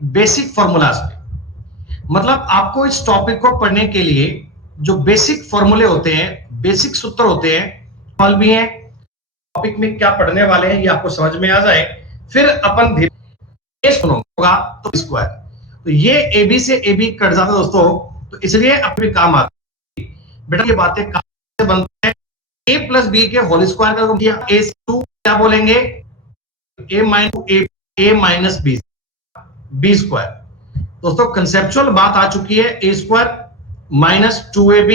Basic formulas पे। मतलब आपको इस टॉपिक को पढ़ने के लिए जो बेसिक फॉर्मूले होते हैं, बेसिक सूत्र होते हैं, सवाल भी हैं, टॉपिक में क्या पढ़ने वाले हैं ये आपको समझ में आ जाए, फिर अपन धीरे सुनो होगा तो स्क्वायर, तो ये ए बी से ए बी कट जाता है दोस्तों, तो इसलिए अपने काम आती है बेटा। ये बातें कहां से बनती है? ए प्लस बी के होल स्क्वायर का किया, ए टू क्या बोलेंगे, ए माइनस बी स्क्वायर। दोस्तों कंसेप्चुअल बात आ चुकी है, A square minus 2ab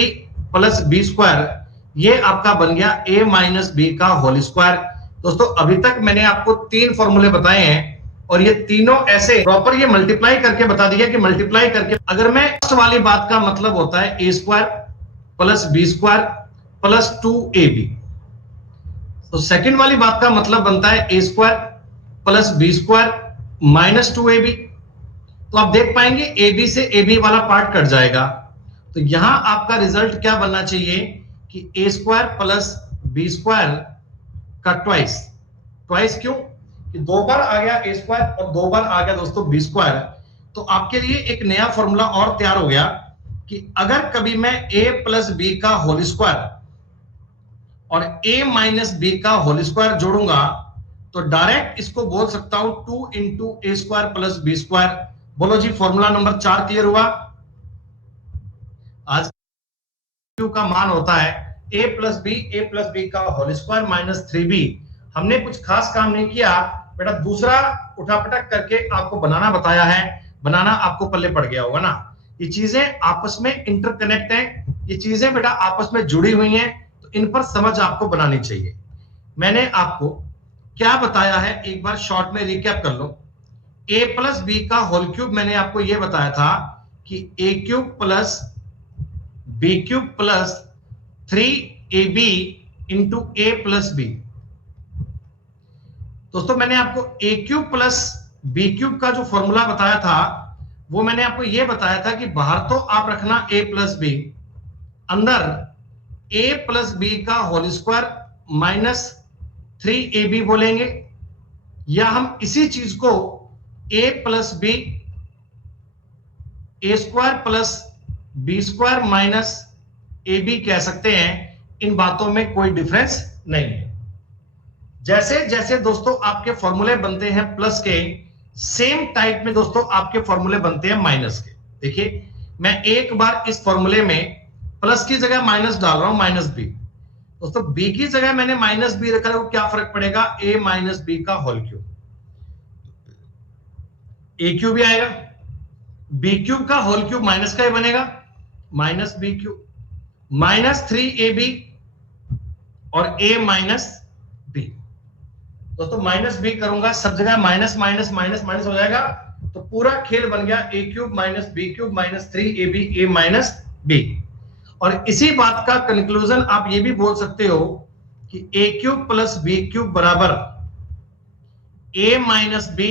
plus B square, ये आपका बन गया a माइनस बी का होल स्क्वायर। दोस्तों अभी तक मैंने आपको 3 फॉर्मूले बताए हैं और ये तीनों ऐसे प्रॉपर ये मल्टीप्लाई करके बता दिया कि मल्टीप्लाई करके, अगर मैं फर्स्ट वाली बात का मतलब होता है a square plus B square plus 2ab, तो सेकंड वाली बात का मतलब बनता है a square plus B square minus 2ab। तो आप देख पाएंगे ए बी से ए बी वाला पार्ट कट जाएगा, तो यहां आपका रिजल्ट क्या बनना चाहिए कि A square plus B square का ट्वाइस। ट्वाइस क्यों कि 2 बार आ गया ए स्क्वायर और 2 बार आ गया दोस्तों बी स्क्वायर। तो आपके लिए एक नया फॉर्मूला और तैयार हो गया कि अगर कभी मैं ए प्लस बी का होल स्क्वायर और ए माइनस बी का होल स्क्वायर जोड़ूंगा तो डायरेक्ट इसको बोल सकता हूं 2 इंटू ए स्क्वायर प्लस बी स्क्वायर। बोलो जी फॉर्मूला नंबर 4 क्लियर हुआ। आज क्यू का मान होता है ए प्लस बी का होल स्क्वायर माइनस 3b। हमने कुछ खास काम नहीं किया बेटा, दूसरा उठापटक करके आपको बनाना बताया है, बनाना आपको पल्ले पड़ गया होगा ना। ये चीजें आपस में इंटरकनेक्ट हैं, ये चीजें बेटा आपस में जुड़ी हुई हैं, तो इन पर समझ आपको बनानी चाहिए। मैंने आपको क्या बताया है एक बार शॉर्ट में रिकैप कर लो। ए प्लस बी का होल क्यूब मैंने आपको यह बताया था कि A cube plus B cube plus 3ab into A plus B. दोस्तों मैंने आपको A cube plus B cube का जो फॉर्मूला बताया था वो मैंने आपको यह बताया था कि बाहर तो आप रखना ए प्लस बी, अंदर ए प्लस बी का होल स्क्वायर माइनस 3ab बोलेंगे, या हम इसी चीज को A plus B A square plus B square minus A B कह सकते हैं। इन बातों में कोई डिफरेंस नहीं है। जैसे जैसे दोस्तों आपके फॉर्मूले बनते हैं प्लस के, सेम टाइप में दोस्तों आपके फॉर्मूले बनते हैं माइनस के। देखिए मैं एक बार इस फॉर्मूले में प्लस की जगह माइनस डाल रहा हूं, माइनस बी। दोस्तों बी की जगह मैंने माइनस बी रखा है, क्या फर्क पड़ेगा, ए माइनस बी का होल क्यूब, ए क्यूब भी आएगा, बी क्यूब का होल क्यूब माइनस का ही बनेगा, minus B cube minus 3ab और ए माइनस बी। दोस्तों माइनस बी करूंगा, सब जगह माइनस माइनस माइनस माइनस हो जाएगा, तो पूरा खेल बन गया A cube minus B cube minus 3ab A minus B. और इसी बात का कंक्लूजन आप ये भी बोल सकते हो कि A cube plus B cube बराबर A minus B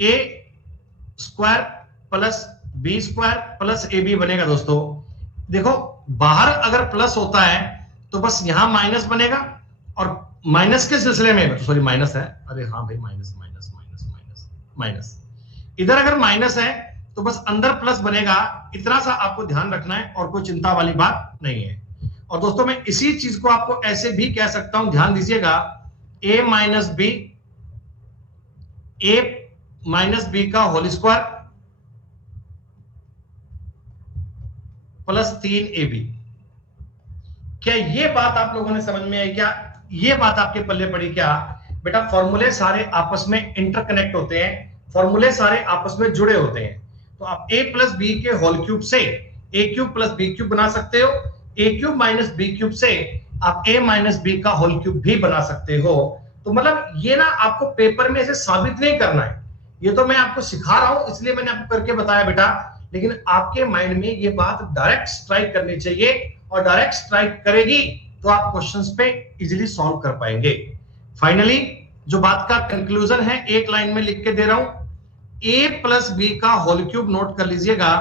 A square plus B square plus A B बनेगा। दोस्तों देखो बाहर अगर प्लस होता है तो बस यहां माइनस बनेगा, और माइनस के सिलसिले में, सॉरी माइनस है, अरे हाँ भाई minus minus minus minus minus, इधर अगर माइनस है तो बस अंदर प्लस बनेगा। इतना सा आपको ध्यान रखना है और कोई चिंता वाली बात नहीं है। और दोस्तों मैं इसी चीज को आपको ऐसे भी कह सकता हूं, ध्यान दीजिएगा, ए minus B A minus B का होल स्क्वायर प्लस 3ab। क्या ये बात आप लोगों ने समझ में आई? क्या ये बात आपके पल्ले पड़ी क्या? बेटा फॉर्मूले सारे आपस में इंटरकनेक्ट होते हैं, फॉर्मूले सारे आपस में जुड़े होते हैं। तो आप a प्लस बी के होल क्यूब से a cube plus B cube बना सकते हो, a cube minus B cube से आप a माइनस बी का होल क्यूब भी बना सकते हो। तो मतलब ये ना आपको पेपर में ऐसे साबित नहीं करना है, ये तो मैं आपको सिखा रहा हूं इसलिए मैंने आपको करके बताया बेटा, लेकिन आपके माइंड में ये बात डायरेक्ट स्ट्राइक करनी चाहिए, और डायरेक्ट स्ट्राइक करेगी तो आप क्वेश्चंस पे इजीली सॉल्व कर पाएंगे। फाइनली जो बात का कंक्लूजन है एक लाइन में लिख के दे रहा हूं, a प्लस बी का होल क्यूब नोट कर लीजिएगा,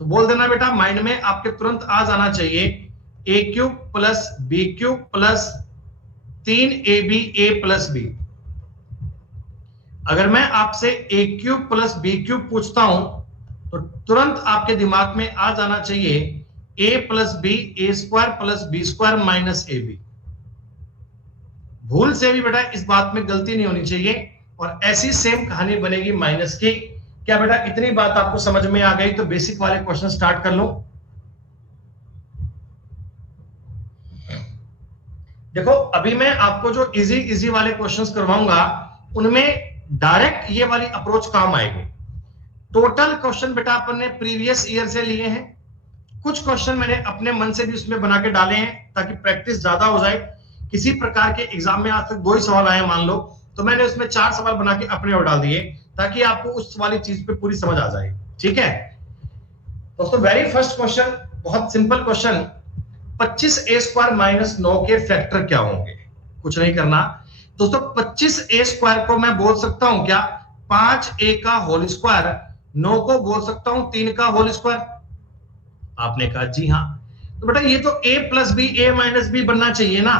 तो बोल देना बेटा माइंड में आपके तुरंत आ जाना चाहिए a cube plus B cube plus 3ab a plus B. अगर मैं आपसे A cube plus B cube पूछता हूं तो तुरंत आपके दिमाग में आ जाना चाहिए A plus B, A square plus B square minus A B. भूल से भी बेटा इस बात में गलती नहीं होनी चाहिए, और ऐसी सेम कहानी बनेगी माइनस की। क्या बेटा इतनी बात आपको समझ में आ गई? तो बेसिक वाले क्वेश्चन स्टार्ट कर लो। देखो अभी मैं आपको जो इजी इजी वाले क्वेश्चंस करवाऊंगा उनमें डायरेक्ट ये वाली अप्रोच काम आएगी। टोटल क्वेश्चन बेटा अपन ने प्रीवियस ईयर से लिए हैं, कुछ क्वेश्चन मैंने अपने मन से भी उसमें बना के डाले हैं ताकि प्रैक्टिस ज्यादा हो जाए। किसी प्रकार के एग्जाम में आज तक 2 ही सवाल आए मान लो, तो मैंने उसमें 4 सवाल बना के अपने और डाल दिए ताकि आपको उस वाली चीज पे पूरी समझ आ जाए। ठीक है दोस्तों, वेरी फर्स्ट क्वेश्चन बहुत simple question, 25a square minus 9 के फैक्टर क्या होंगे? कुछ नहीं करना दोस्तों, 25a स्क्वायर को मैं बोल सकता हूं क्या 5a का होल स्क्वायर, 9 को बोल सकता हूं 3 का होल स्क्वायर। आपने कहा जी हाँ, तो बेटा ये तो a plus B A minus B बनना चाहिए ना।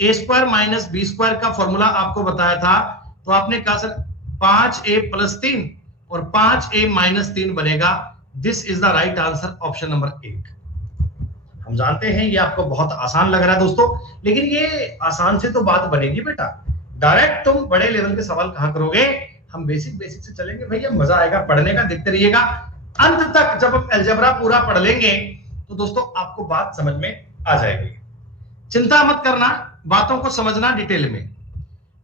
A square minus B square का फॉर्मूला आपको बताया था, तो आपने कहा सर 5a प्लस 3 और 5a माइनस 3 बनेगा। This is the right answer, option number 1। हम जानते हैं ये आपको बहुत आसान लग रहा है दोस्तों, लेकिन ये आसान से तो बात बनेगी बेटा, डायरेक्ट तुम बड़े लेवल के सवाल कहां करोगे। हम बेसिक बेसिक से चलेंगे भैया, मजा आएगा पढ़ने का, देखते रहिएगा अंत तक। जब हम अलजेब्रा पूरा पढ़ लेंगे तो दोस्तों आपको बात समझ में आ जाएगी। चिंता मत करना, बातों को समझना डिटेल में।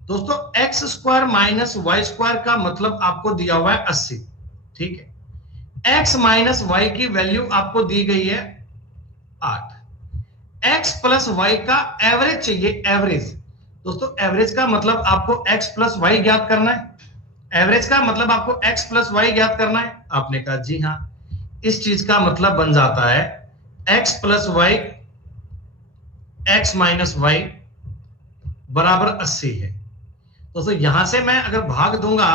दोस्तों X square minus Y square का मतलब आपको दिया हुआ है 80। ठीक है, एक्स माइनस वाई की वैल्यू आपको दी गई है 8। एक्स प्लस वाई का एवरेज चाहिए, एवरेज। दोस्तों एवरेज का मतलब आपको एक्स प्लस वाई ज्ञात करना है, एवरेज का मतलब आपको एक्स प्लस वाई ज्ञात करना है। आपने कहा जी हाँ, इस चीज का मतलब बन जाता है X plus Y, x minus Y बराबर 80 है। दोस्तों यहां से मैं अगर भाग दूंगा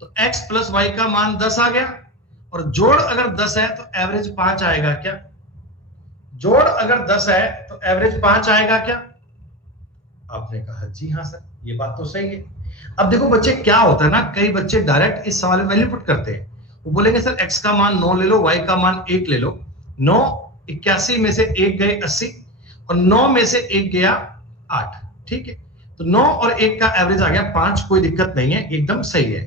तो एक्स प्लस वाई का मान 10 आ गया, और जोड़ अगर 10 है तो एवरेज 5 आएगा क्या? जोड़ अगर 10 है तो एवरेज 5 आएगा क्या? आपने कहा जी हाँ सर, ये बात तो सही है। अब देखो बच्चे क्या होता है ना, कई बच्चे डायरेक्ट इस सवाल में वैल्यू पुट करते हैं। वो बोलेंगे सर एक्स का मान 9 ले लो, वाई का मान 1 ले लो। 9 81 में से 1 गए 80, और 9 में से 1 गया 8। ठीक है, तो 9 और 1 का एवरेज आ गया 5, कोई दिक्कत नहीं है, एकदम सही है।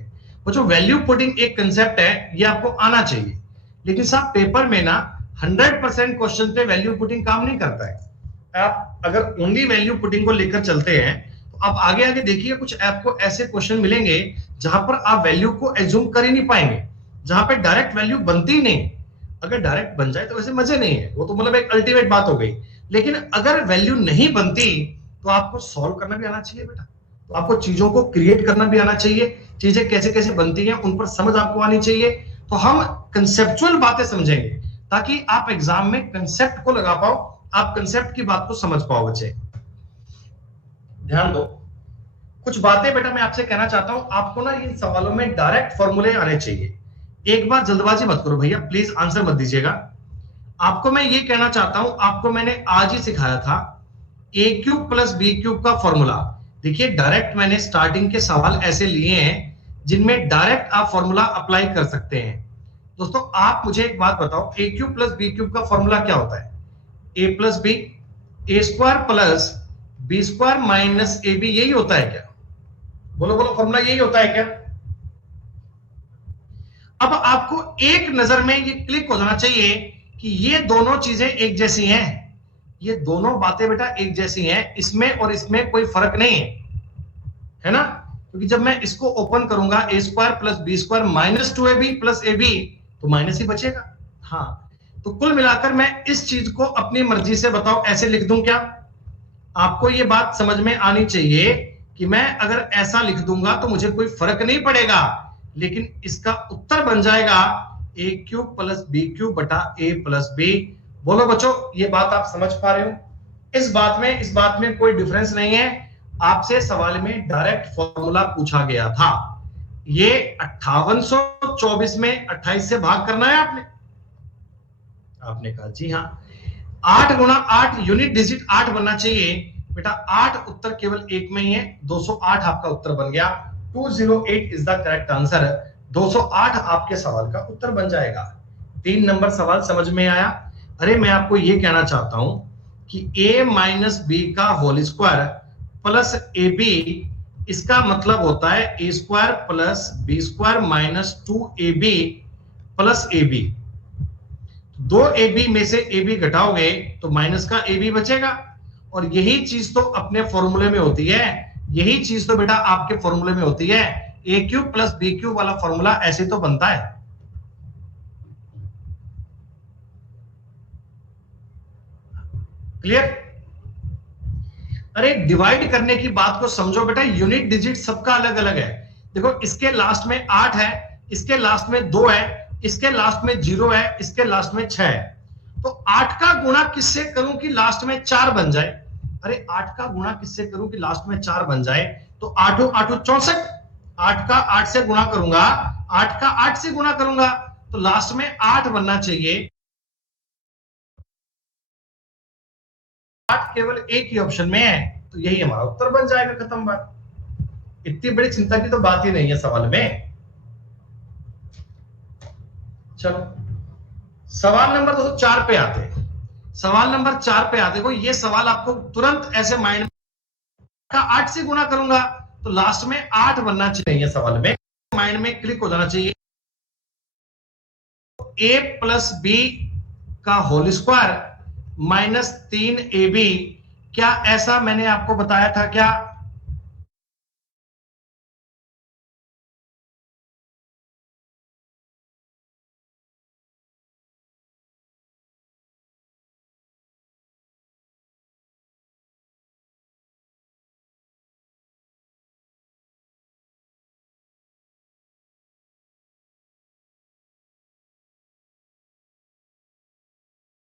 वो जो वैल्यू पुटिंग एक कंसेप्ट है ये आपको आना चाहिए, लेकिन साहब पेपर में ना 100% क्वेश्चन पे वैल्यू पुटिंग काम नहीं करता है। आप अगर ओनली वैल्यू पुटिंग को लेकर चलते हैं तो आप आगे आगे देखिए कुछ आपको ऐसे क्वेश्चन मिलेंगे जहां पर आप वैल्यू को एज्यूम कर ही नहीं पाएंगे, जहां पे डायरेक्ट वैल्यू बनती ही नहीं। अगर डायरेक्ट बन जाए तो वैसे मजे नहीं है, वो तो मतलब एक अल्टीमेट बात हो गई। लेकिन अगर वैल्यू नहीं बनती तो आपको सॉल्व करना भी आना चाहिए बेटा, तो आपको चीजों को क्रिएट करना भी आना चाहिए, चीजें कैसे कैसे बनती हैं उन पर समझ आपको आनी चाहिए। तो हम कंसेप्चुअल बातें समझेंगे ताकि आप एग्जाम में कंसेप्ट को लगा पाओ, आप कंसेप्ट की बात को समझ पाओ। बच्चे ध्यान दो, कुछ बातें बेटा मैं आपसे कहना चाहता हूं, आपको ना इन सवालों में डायरेक्ट फॉर्मूले आने चाहिए। एक बार जल्दबाजी मत करो भैया, प्लीज आंसर मत दीजिएगा। आपको मैं ये कहना चाहता हूं, आपको मैंने आज ही सिखाया था ए क्यूब प्लस बी क्यूब का फॉर्मूला। देखिए डायरेक्ट मैंने स्टार्टिंग के सवाल ऐसे लिए हैं जिनमें डायरेक्ट आप फॉर्मूला अप्लाई कर सकते हैं। दोस्तों आप मुझे एक बात बताओ, A cube plus B cube का फॉर्मूला क्या होता है? A plus B, A square plus B square minus A B, यही होता है क्या? बोलो बोलो, फॉर्मूला यही होता है क्या? अब आपको एक नजर में ये क्लिक हो जाना चाहिए कि ये दोनों चीजें एक जैसी हैं, ये दोनों बातें बेटा एक जैसी हैं, इसमें और इसमें कोई फर्क नहीं है ना? क्योंकि जब मैं इसको ओपन करूंगा A square plus B square minus 2ab plus A B, तो माइनस ही बचेगा। हाँ, तो कुल मिलाकर मैं इस चीज को अपनी मर्जी से बताओ ऐसे लिख दूं क्या? आपको ये बात समझ में आनी चाहिए कि मैं अगर ऐसा लिख दूंगा तो मुझे कोई फर्क नहीं पड़ेगा, लेकिन इसका उत्तर बन जाएगा ए क्यूब प्लस बी क्यूब बटा ए प्लस बी। बोलो बच्चों, ये बात आप समझ पा रहे हो? इस बात में कोई डिफरेंस नहीं है। आपसे सवाल में डायरेक्ट फॉर्मूला पूछा गया था, ये 5824 में 28 से भाग करना है आपने। आपने कहा जी हाँ, 8 गुना 8 यूनिट डिजिट 8 बनना चाहिए बेटा। 8 उत्तर केवल एक में ही है, 208 आपका उत्तर बन गया। 208 इज द करेक्ट आंसर। 208 आपके सवाल का उत्तर बन जाएगा। 3 नंबर सवाल समझ में आया। अरे मैं आपको ये कहना चाहता हूं कि a माइनस बी का whole square plus A B, इसका मतलब होता है A square plus B square minus 2ab plus A B. दो ए बी में से ए बी घटाओगे तो माइनस का ए बी बचेगा, और यही चीज तो अपने फॉर्मूले में होती है। यही चीज तो बेटा आपके फॉर्मूले में होती है। ए क्यूब प्लस बी क्यूब वाला फॉर्मूला ऐसे तो बनता है। क्लियर? अरे डिवाइड करने की बात को समझो बेटा, यूनिट डिजिट सबका अलग अलग है। देखो इसके लास्ट में 8 है, इसके लास्ट में 2 है, इसके लास्ट में 0 है, इसके लास्ट में 6 है। तो 8 का गुणा किससे करूं कि लास्ट में 4 बन जाए? अरे 8 का गुणा किससे करूं कि लास्ट में 4 बन जाए? तो 8 8 64, 8 का 8 से गुणा करूंगा, 8 का 8 से गुणा करूंगा तो लास्ट में 8 बनना चाहिए। 8 केवल एक ही ऑप्शन में है, तो यही हमारा उत्तर बन जाएगा। खत्म बात। इतनी बड़ी चिंता की तो बात ही नहीं है सवाल में। चलो सवाल नंबर 204 पे आते हैं। सवाल नंबर 4 पे आते हो, ये सवाल आपको तुरंत ऐसे माइंड का 8 से गुणा करूंगा तो लास्ट में 8 बनना चाहिए। सवाल में माइंड में क्लिक हो जाना चाहिए। a प्लस बी का होल स्क्वायर माइनस 3ab, क्या ऐसा मैंने आपको बताया था क्या?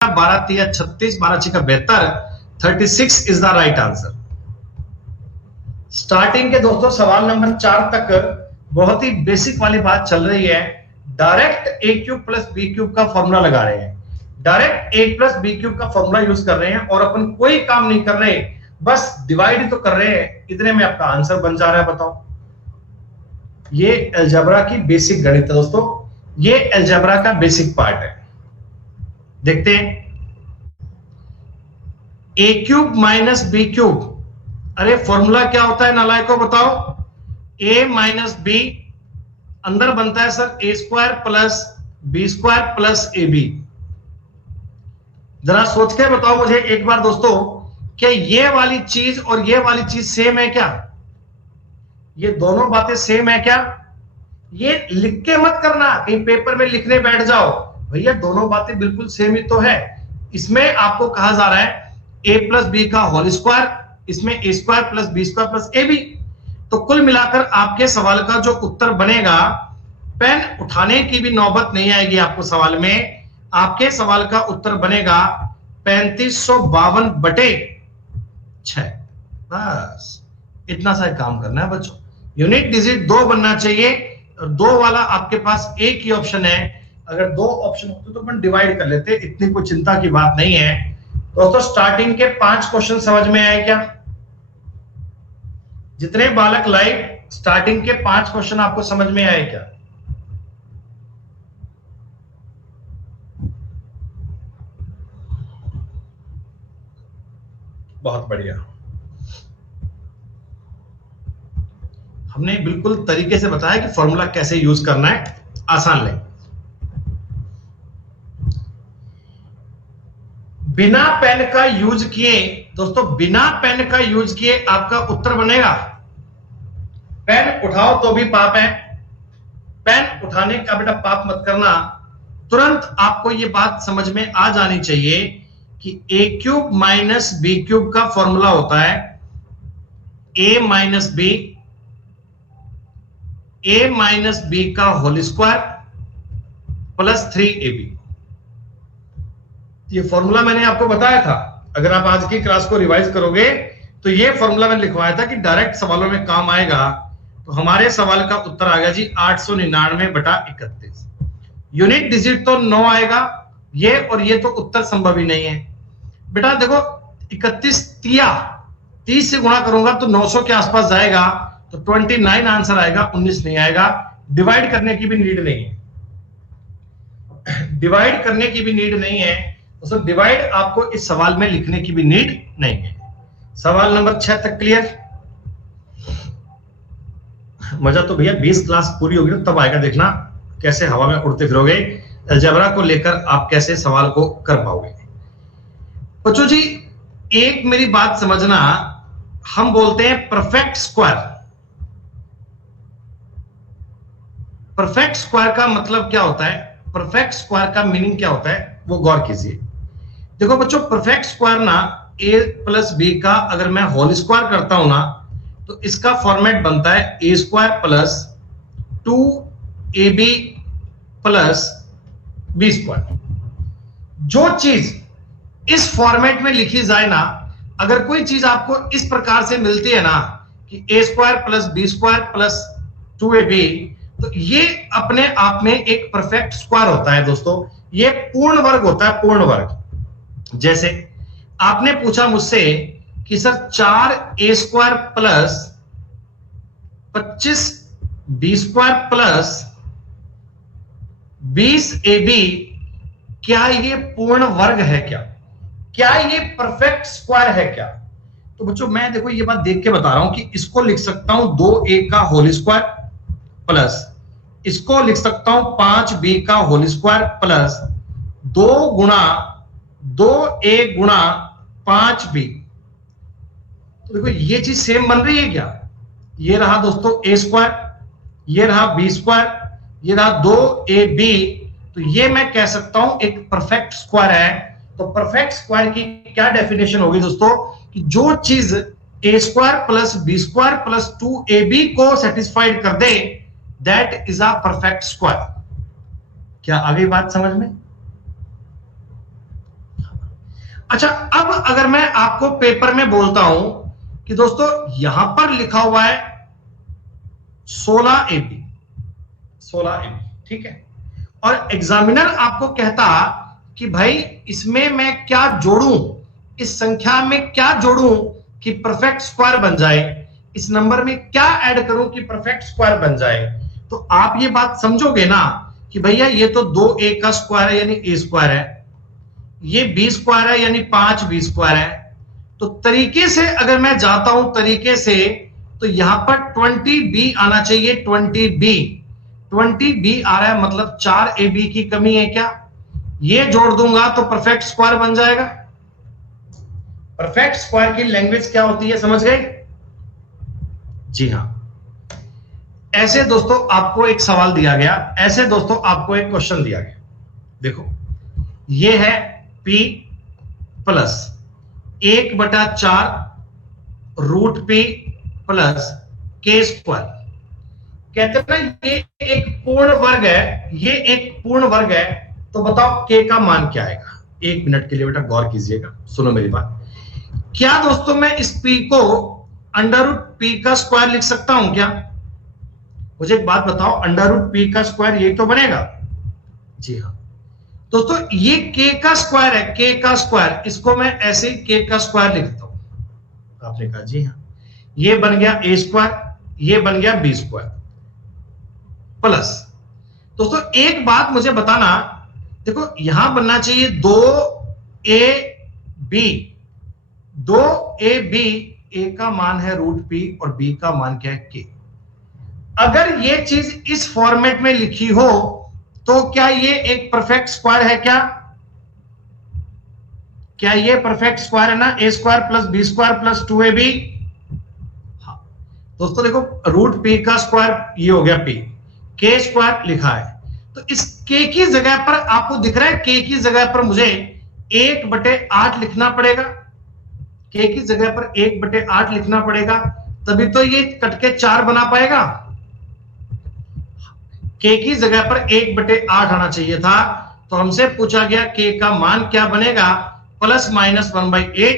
बारह तिया 36, 12 छिका 72, 36 is the right answer. Starting के दोस्तों सवाल नंबर 4 तक बहुत ही बेसिक वाली बात चल रही है। डायरेक्ट ए क्यूब प्लस बी क्यूब का फॉर्मूला लगा रहे हैं, डायरेक्ट ए प्लस बी क्यूब का फॉर्मूला यूज कर रहे हैं, और अपन कोई काम नहीं कर रहे, बस डिवाइड तो कर रहे हैं। इतने में आपका आंसर बन जा रहा है। बताओ, ये अलजेब्रा की बेसिक गणित है दोस्तों, ये अलजेब्रा का बेसिक पार्ट है। देखते हैं, ए क्यूब माइनस बी क्यूब, अरे फॉर्मूला क्या होता है नालायकों बताओ? ए माइनस बी अंदर बनता है sir A square plus B square plus A B. जरा सोच के बताओ मुझे एक बार दोस्तों, क्या ये वाली चीज और ये वाली चीज सेम है क्या? ये दोनों बातें सेम है क्या? ये लिख के मत करना, कहीं पेपर में लिखने बैठ जाओ। भैया दोनों बातें बिल्कुल सेम ही तो है। इसमें आपको कहा जा रहा है a प्लस बी का होल स्क्वायर, इसमें a square plus B square plus A B. तो कुल मिलाकर आपके सवाल का जो उत्तर बनेगा, पेन उठाने की भी नौबत नहीं आएगी आपको सवाल में। आपके सवाल का उत्तर बनेगा 3552 बटे 6। बस इतना सा काम करना है बच्चों। यूनिट डिजिट 2 बनना चाहिए, और 2 वाला आपके पास एक ही ऑप्शन है। अगर 2 ऑप्शन होते तो अपन डिवाइड कर लेते, इतनी कोई चिंता की बात नहीं है। दोस्तों स्टार्टिंग के 5 क्वेश्चन समझ में आए क्या? जितने बालक लाइव, स्टार्टिंग के 5 क्वेश्चन आपको समझ में आए क्या? बहुत बढ़िया। हमने बिल्कुल तरीके से बताया कि फॉर्मूला कैसे यूज करना है, आसान ले। बिना पेन का यूज किए दोस्तों, बिना पेन का यूज किए आपका उत्तर बनेगा। पेन उठाओ तो भी पाप है, पेन उठाने का बेटा पाप मत करना। तुरंत आपको यह बात समझ में आ जानी चाहिए कि A cube minus B cube का फॉर्मूला होता है ए माइनस बी का होल स्क्वायर प्लस 3ab। ये फॉर्मूला मैंने आपको बताया था। अगर आप आज की क्लास को रिवाइज करोगे तो ये फॉर्मूला मैंने लिखवाया था कि डायरेक्ट सवालों में काम आएगा। तो हमारे सवाल का उत्तर आ गया जी 899 बटा 31। यूनिट डिजिट तो 9 आएगा, ये और ये तो उत्तर संभव ही नहीं है बेटा। देखो 31 30 से गुणा करूंगा तो 900 के आसपास जाएगा, तो 29 आंसर आएगा, 19 नहीं आएगा। डिवाइड करने की भी नीड नहीं है, डिवाइड करने की भी नीड नहीं है तो डिवाइड आपको इस सवाल में लिखने की भी नीड नहीं है। सवाल नंबर 6 तक क्लियर? मजा तो भैया 20 क्लास पूरी होगी तब आएगा, देखना कैसे हवा में उड़ते फिरोगे, अलजेब्रा को लेकर आप कैसे सवाल को कर पाओगे। बच्चों जी एक मेरी बात समझना, हम बोलते हैं परफेक्ट स्क्वायर। परफेक्ट स्क्वायर का मतलब क्या होता है, परफेक्ट स्क्वायर का मीनिंग क्या होता है वो गौर कीजिए। देखो बच्चों परफेक्ट स्क्वायर ना a प्लस बी का अगर मैं होल स्क्वायर करता हूं ना तो इसका फॉर्मेट बनता है A square plus 2ab plus B square. जो चीज इस फॉर्मेट में लिखी जाए ना, अगर कोई चीज आपको इस प्रकार से मिलती है ना कि A square plus B square plus 2ab, तो ये अपने आप में एक परफेक्ट स्क्वायर होता है दोस्तों। ये पूर्ण वर्ग होता है, पूर्ण वर्ग। जैसे आपने पूछा मुझसे कि sir 4a square plus 25b square plus 20ab क्या ये पूर्ण वर्ग है क्या, क्या ये परफेक्ट स्क्वायर है क्या? तो बच्चों मैं देखो ये बात देख के बता रहा हूं कि इसको लिख सकता हूं 2a का होल स्क्वायर प्लस इसको लिख सकता हूं 5b का होल स्क्वायर प्लस 2 गुणा 2a गुणा 5b। तो देखो ये चीज सेम बन रही है क्या? ये रहा दोस्तों a स्क्वायर, ये रहा b स्क्वायर, ये रहा 2ab, तो ये मैं कह सकता हूं एक परफेक्ट स्क्वायर है। तो परफेक्ट स्क्वायर की क्या डेफिनेशन होगी दोस्तों कि जो चीज a square plus b square plus 2ab को सेटिस्फाइड कर दे, that is a perfect square. क्या आ गई बात समझ में? अच्छा अब अगर मैं आपको पेपर में बोलता हूं कि दोस्तों यहां पर लिखा हुआ है 16ab, 16ab, ठीक है, और एग्जामिनर आपको कहता कि भाई इसमें मैं क्या जोड़ूं, इस संख्या में क्या जोड़ूं कि परफेक्ट स्क्वायर बन जाए, इस नंबर में क्या ऐड करूं कि परफेक्ट स्क्वायर बन जाए, तो आप ये बात समझोगे ना कि भैया ये तो 2a का स्क्वायर है यानी a स्क्वायर है, ये b स्क्वायर है यानी 5b स्क्वायर है। तो तरीके से अगर मैं जाता हूं तरीके से, तो यहां पर 20b आना चाहिए, 20b, 20b आ रहा है मतलब 4ab की कमी है क्या? ये जोड़ दूंगा तो परफेक्ट स्क्वायर बन जाएगा। परफेक्ट स्क्वायर की लैंग्वेज क्या होती है समझ गए? जी हां, ऐसे दोस्तों आपको एक सवाल दिया गया, ऐसे दोस्तों आपको एक क्वेश्चन दिया गया। देखो ये है p plus 1/4 root p plus k square. कहते हैं ना ये एक पूर्ण वर्ग है, ये एक पूर्ण वर्ग है, तो बताओ k का मान क्या आएगा? एक मिनट के लिए बेटा गौर कीजिएगा, सुनो मेरी बात। क्या दोस्तों मैं इस p को अंडर रूट p का स्क्वायर लिख सकता हूं क्या? मुझे एक बात बताओ, अंडर रूट p का स्क्वायर ये तो बनेगा? जी हाँ दोस्तों, ये k का स्क्वायर है, k का स्क्वायर, इसको मैं ऐसे ही k का स्क्वायर लिखता हूं। आपने कहा जी हाँ, ये बन गया a स्क्वायर, ये बन गया b स्क्वायर प्लस। दोस्तों एक बात मुझे बताना, देखो यहां बनना चाहिए 2ab, 2ab, a का मान है रूट p और b का मान क्या है k। अगर ये चीज इस फॉर्मेट में लिखी हो तो क्या ये एक परफेक्ट स्क्वायर है क्या? क्या ये परफेक्ट स्क्वायर है ना? a square plus b square plus 2ab। हाँ दोस्तों देखो रूट p का स्क्वायर ये हो गया p, k स्क्वायर लिखा है, तो इस k की जगह पर आपको दिख रहा है, k की जगह पर मुझे 1/8 लिखना पड़ेगा, k की जगह पर 1/8 लिखना पड़ेगा, तभी तो ये कट के 4 बना पाएगा। k की जगह पर 1/8 आना चाहिए था, तो हमसे पूछा गया k का मान क्या बनेगा? Plus minus 1/8,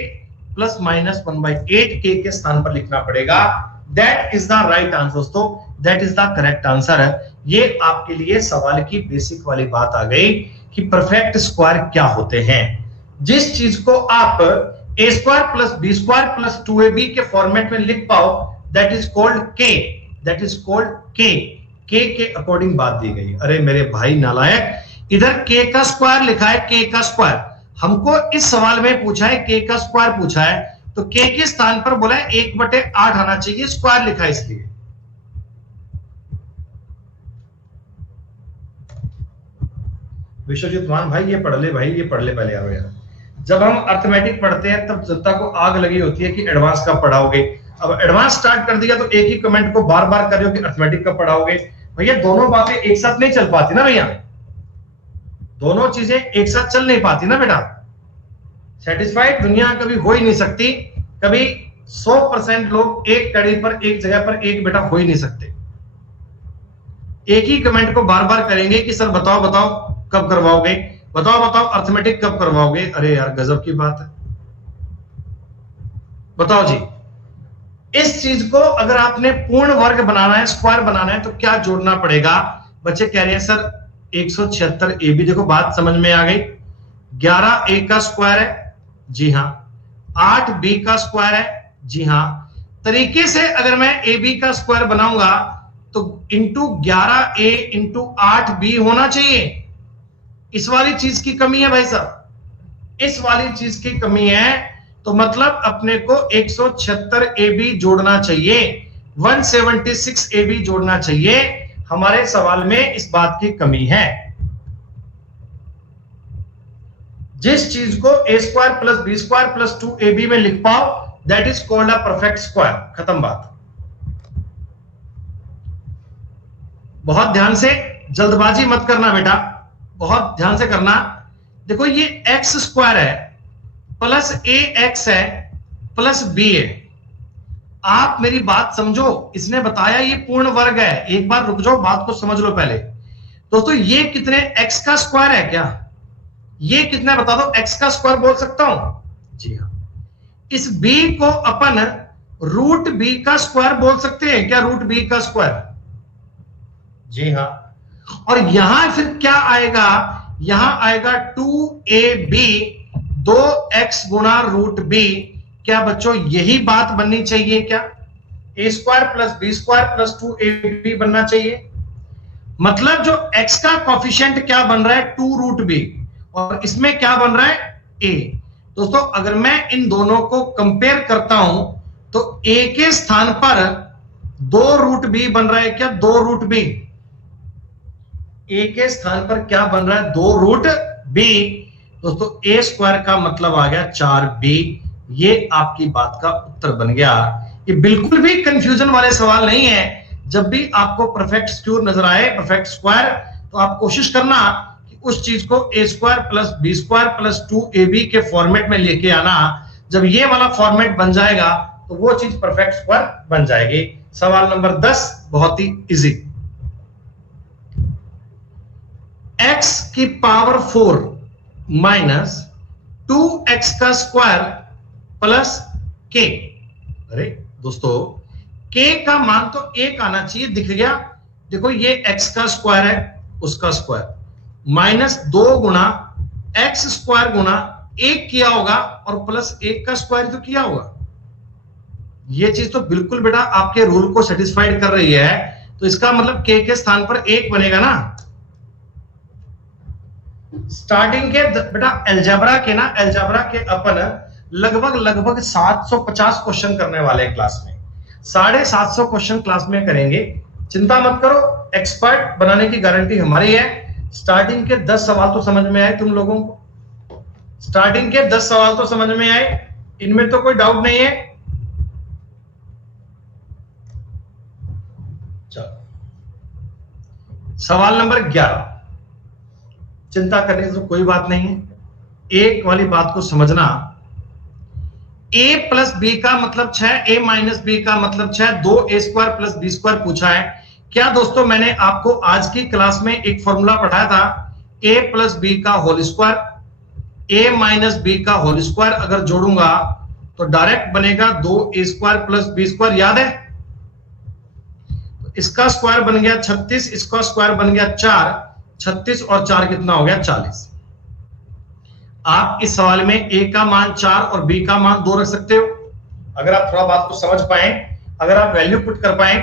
plus minus 1/8 k के स्थान पर लिखना पड़ेगा। That is the right answer दोस्तों, that is the correct answer है। ये आपके लिए सवाल की बेसिक वाली बात आ गई कि परफेक्ट स्क्वायर क्या होते हैं। जिस चीज को आप a square plus b square plus 2ab के फॉर्मेट में लिख पाओ, दैट इज कॉल्ड के, दैट इज कॉल्ड के के अकॉर्डिंग बात दी गई। अरे मेरे भाई नालायक, इधर के का स्क्वायर लिखा है, के का स्क्वायर, हमको इस सवाल में पूछा है के का स्क्वायर पूछा है, तो के स्थान पर बोला है 1/8 आना चाहिए, स्क्वायर लिखा है इसलिए। विश्वजीत मान भाई ये पढ़ ले भाई, ये पढ़ ले पहले यार। जब हम अर्थमेटिक पढ़ते हैं तब जनता को आग लगी होती है कि एडवांस कब पढ़ाओगे। अब एडवांस स्टार्ट कर दिया तो एक ही कमेंट को बार बार कर रहे हो कि अर्थमेटिक कब पढ़ाओगे। भैया दोनों बातें एक साथ नहीं चल पाती ना भैया, दोनों चीजें एक साथ चल नहीं पाती ना बेटा। सेटिस्फाइड दुनिया कभी हो ही नहीं सकती, कभी 100% लोग एक कड़ी पर एक जगह पर एक बेटा हो ही नहीं सकते। एक ही कमेंट को बार बार करेंगे कि सर बताओ बताओ कब करवाओगे, बताओ बताओ अर्थमेटिक कब करवाओगे। अरे यार गजब की बात है, बताओ जी। इस चीज को अगर आपने पूर्ण वर्ग बनाना है, स्क्वायर बनाना है, तो क्या जोड़ना पड़ेगा। बच्चे कह रहे हैं सर 176 ए बी, देखो बात समझ में आ गई। 11 ए का स्क्वायर है, जी हाँ। 8 बी का स्क्वायर है, जी हाँ। तरीके से अगर मैं ए बी का स्क्वायर बनाऊंगा तो इंटू 11 ए इंटू 8 बी होना चाहिए। इस वाली चीज की कमी है भाई साहब, इस वाली चीज की कमी है, तो मतलब अपने को 176 ए बी जोड़ना चाहिए, 176 ए बी जोड़ना चाहिए। हमारे सवाल में इस बात की कमी है। जिस चीज को A square plus B square plus 2ab में लिख पाओ, that is called a perfect square. खत्म बात। बहुत ध्यान से, जल्दबाजी मत करना बेटा, बहुत ध्यान से करना। देखो ये एक्स स्क्वायर है प्लस ए एक्स है प्लस बी है। आप मेरी बात समझो, इसने बताया ये पूर्ण वर्ग है। एक बार रुक जाओ, बात को समझ लो पहले। दोस्तों ये कितने एक्स का स्क्वायर है क्या, ये कितना बता दो, एक्स का स्क्वायर बोल सकता हूं, जी हाँ। इस बी को अपन रूट बी का स्क्वायर बोल सकते हैं क्या, रूट बी का स्क्वायर, जी हाँ। और यहां फिर क्या आएगा, यहां आएगा 2ab 2x गुणा रूट बी। क्या बच्चों यही बात बननी चाहिए क्या, A square plus B square plus 2ab बनना चाहिए। मतलब जो x का कॉफिशिएंट क्या बन रहा है 2 रूट बी, और इसमें क्या बन रहा है a। दोस्तों अगर मैं इन दोनों को कंपेयर करता हूं तो a के स्थान पर 2 रूट बी बन रहा है क्या, 2 रूट बी। a के स्थान पर क्या बन रहा है, 2 रूट b। दोस्तों a स्क्वायर का मतलब आ गया 4b। ये आपकी बात का उत्तर बन गया। ये बिल्कुल भी कंफ्यूजन वाले सवाल नहीं है। जब भी आपको परफेक्ट स्क्वायर नजर आए, परफेक्ट स्क्वायर, तो आप कोशिश करना कि उस चीज को a square plus B square plus 2ab के फॉर्मेट में लेके आना। जब ये वाला फॉर्मेट बन जाएगा तो वो चीज परफेक्ट स्क्वायर बन जाएगी। सवाल नंबर 10 बहुत ही इजी। x की पावर 4 माइनस 2x का स्क्वायर प्लस k। अरे दोस्तों k का मान तो 1 आना चाहिए, दिख गया। देखो ये x का स्क्वायर है, उसका स्क्वायर माइनस 2 गुना x स्क्वायर गुना 1 किया होगा और प्लस 1 का स्क्वायर तो किया होगा। ये चीज तो बिल्कुल बेटा आपके रूल को सेटिस्फाइड कर रही है। तो इसका मतलब k के स्थान पर 1 बनेगा ना। स्टार्टिंग के बेटा अलजेब्रा के अपन लगभग 750 क्वेश्चन करने वाले हैं क्लास में। 750 क्वेश्चन क्लास में करेंगे, चिंता मत करो, एक्सपर्ट बनाने की गारंटी हमारी है। स्टार्टिंग के 10 सवाल तो समझ में आए तुम लोगों को, स्टार्टिंग के 10 सवाल तो समझ में आए, इनमें तो कोई डाउट नहीं है। चलो सवाल नंबर 11, चिंता करने की तो कोई बात नहीं है। एक वाली बात को समझना, a प्लस बी का मतलब 6, a माइनस बी का मतलब 6, 2a square plus B square पूछा है। क्या दोस्तों मैंने आपको आज की क्लास में एक फॉर्मूला पढ़ाया था, a प्लस बी का whole square, a minus B का होल स्क्वायर अगर जोड़ूंगा तो डायरेक्ट बनेगा 2a square plus B square, याद है। इसका स्क्वायर बन गया 36, इसका स्क्वायर बन गया 4, 36 और 4 कितना हो गया 40। आप इस सवाल में a का मान 4 और b का मान 2 रख सकते हो। अगर आप थोड़ा बात को समझ पाए अगर आप वैल्यू पुट कर पाए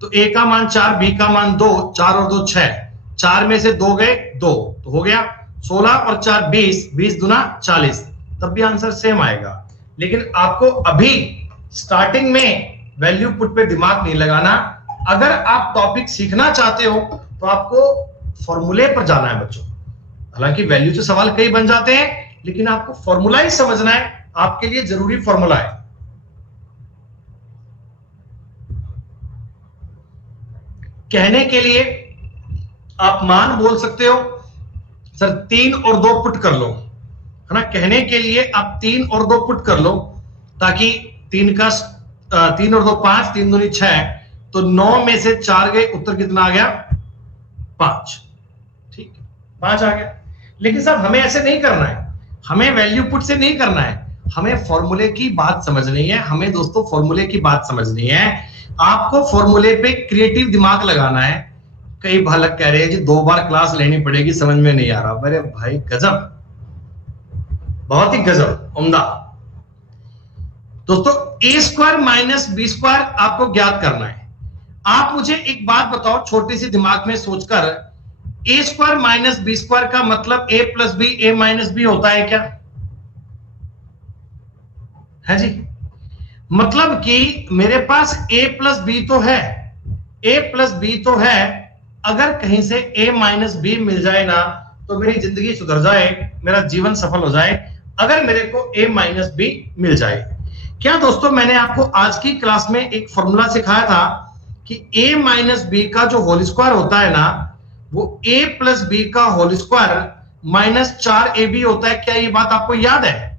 तो a का मान 4, b का मान 2, 4 और 2 6, 4 में से 2 गए 2 तो हो गया 16 और 4 20, 20 दूना 40, तब भी आंसर सेम आएगा। लेकिन आपको अभी स्टार्टिंग में वैल्यू पुट पे दिमाग नहीं लगाना। अगर आप टॉपिक सीखना चाहते हो तो आपको फॉर्मूले पर जाना है बच्चों। हालांकि वैल्यू से सवाल कई बन जाते हैं, लेकिन आपको फॉर्मूला ही समझना है, आपके लिए जरूरी फॉर्मूला है। कहने के लिए आप मान बोल सकते हो सर 3 और 2 पुट कर लो, है ना। कहने के लिए आप 3 और 2 पुट कर लो, ताकि 3 और 2 5, 3 दूनी 6, तो 9 में से 4 गए, उत्तर कितना आ गया 5। ठीक है, 5 आ गया। लेकिन साहब हमें ऐसे नहीं करना है, हमें वैल्यू पुट से नहीं करना है, हमें फॉर्मूले की बात समझनी है। हमें दोस्तों फॉर्मूले की बात समझनी है। आपको फॉर्मूले पे क्रिएटिव दिमाग लगाना है। कई बालक कह रहे हैं जी 2 बार क्लास लेनी पड़ेगी, समझ में नहीं आ रहा। अरे भाई गजब, बहुत ही गजब, उम्दा। दोस्तों a square minus B square आपको ज्ञात करना है। आप मुझे एक बात बताओ छोटी सी दिमाग में सोचकर, a square minus B square का मतलब a plus B, a minus B होता है क्या? है जी, मतलब कि मेरे पास a प्लस बी तो है, a प्लस बी तो है। अगर कहीं से a माइनस बी मिल जाए ना तो मेरी जिंदगी सुधर जाए, मेरा जीवन सफल हो जाए, अगर मेरे को a माइनस बी मिल जाए। क्या दोस्तों मैंने आपको आज की क्लास में एक फॉर्मूला सिखाया था कि a माइनस बी का जो होल स्क्वायर होता है ना, वो a प्लस बी का होल स्क्वायर माइनस 4ab होता है। क्या ये बात आपको याद है?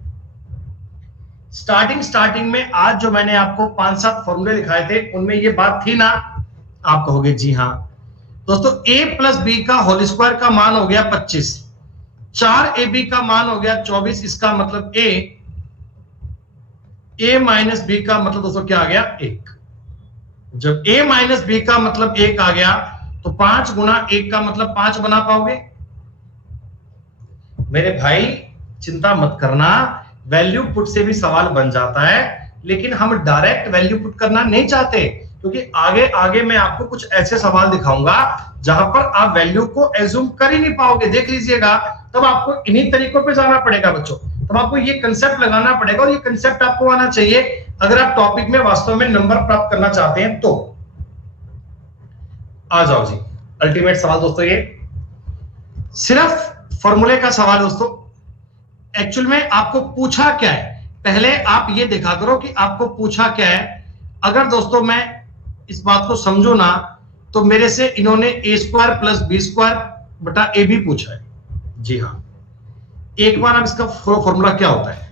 स्टार्टिंग में आज जो मैंने आपको 5-7 फॉर्मूले दिखाए थे उनमें ये बात थी ना? आप कहोगे जी हाँ। दोस्तों a प्लस बी का होल स्क्वायर का मान हो गया 25, 4ab का मान हो गया 24, इसका मतलब a माइनस बी का मतलब दोस्तों क्या आ गया 1। जब a माइनस बी का मतलब 1 आ गया तो 5 गुना 1 का मतलब 5 बना पाओगे? मेरे भाई चिंता मत करना, वैल्यू पुट से भी सवाल बन जाता है, लेकिन हम डायरेक्ट वैल्यू पुट करना नहीं चाहते, क्योंकि आगे मैं आपको कुछ ऐसे सवाल दिखाऊंगा जहां पर आप वैल्यू को एज्यूम कर ही नहीं पाओगे। देख लीजिएगा, तब आपको इन्हीं तरीकों पे जाना पड़ेगा बच्चों। तब आपको ये कंसेप्ट लगाना पड़ेगा, और ये कंसेप्ट आपको आना चाहिए अगर आप टॉपिक में वास्तव में नंबर प्राप्त करना चाहते हैं तो। आ जाओ जी, अल्टीमेट सवाल दोस्तों, ये सिर्फ फॉर्मूले का सवाल दोस्तों। एक्चुअल में आपको पूछा क्या है, पहले आप ये देखा करो कि आपको पूछा क्या है। अगर दोस्तों मैं इस बात को समझो ना, तो मेरे से इन्होंने a square plus B square बटा ए भी पूछा है। जी हाँ, एक बार अब इसका फॉर्मूला क्या होता है।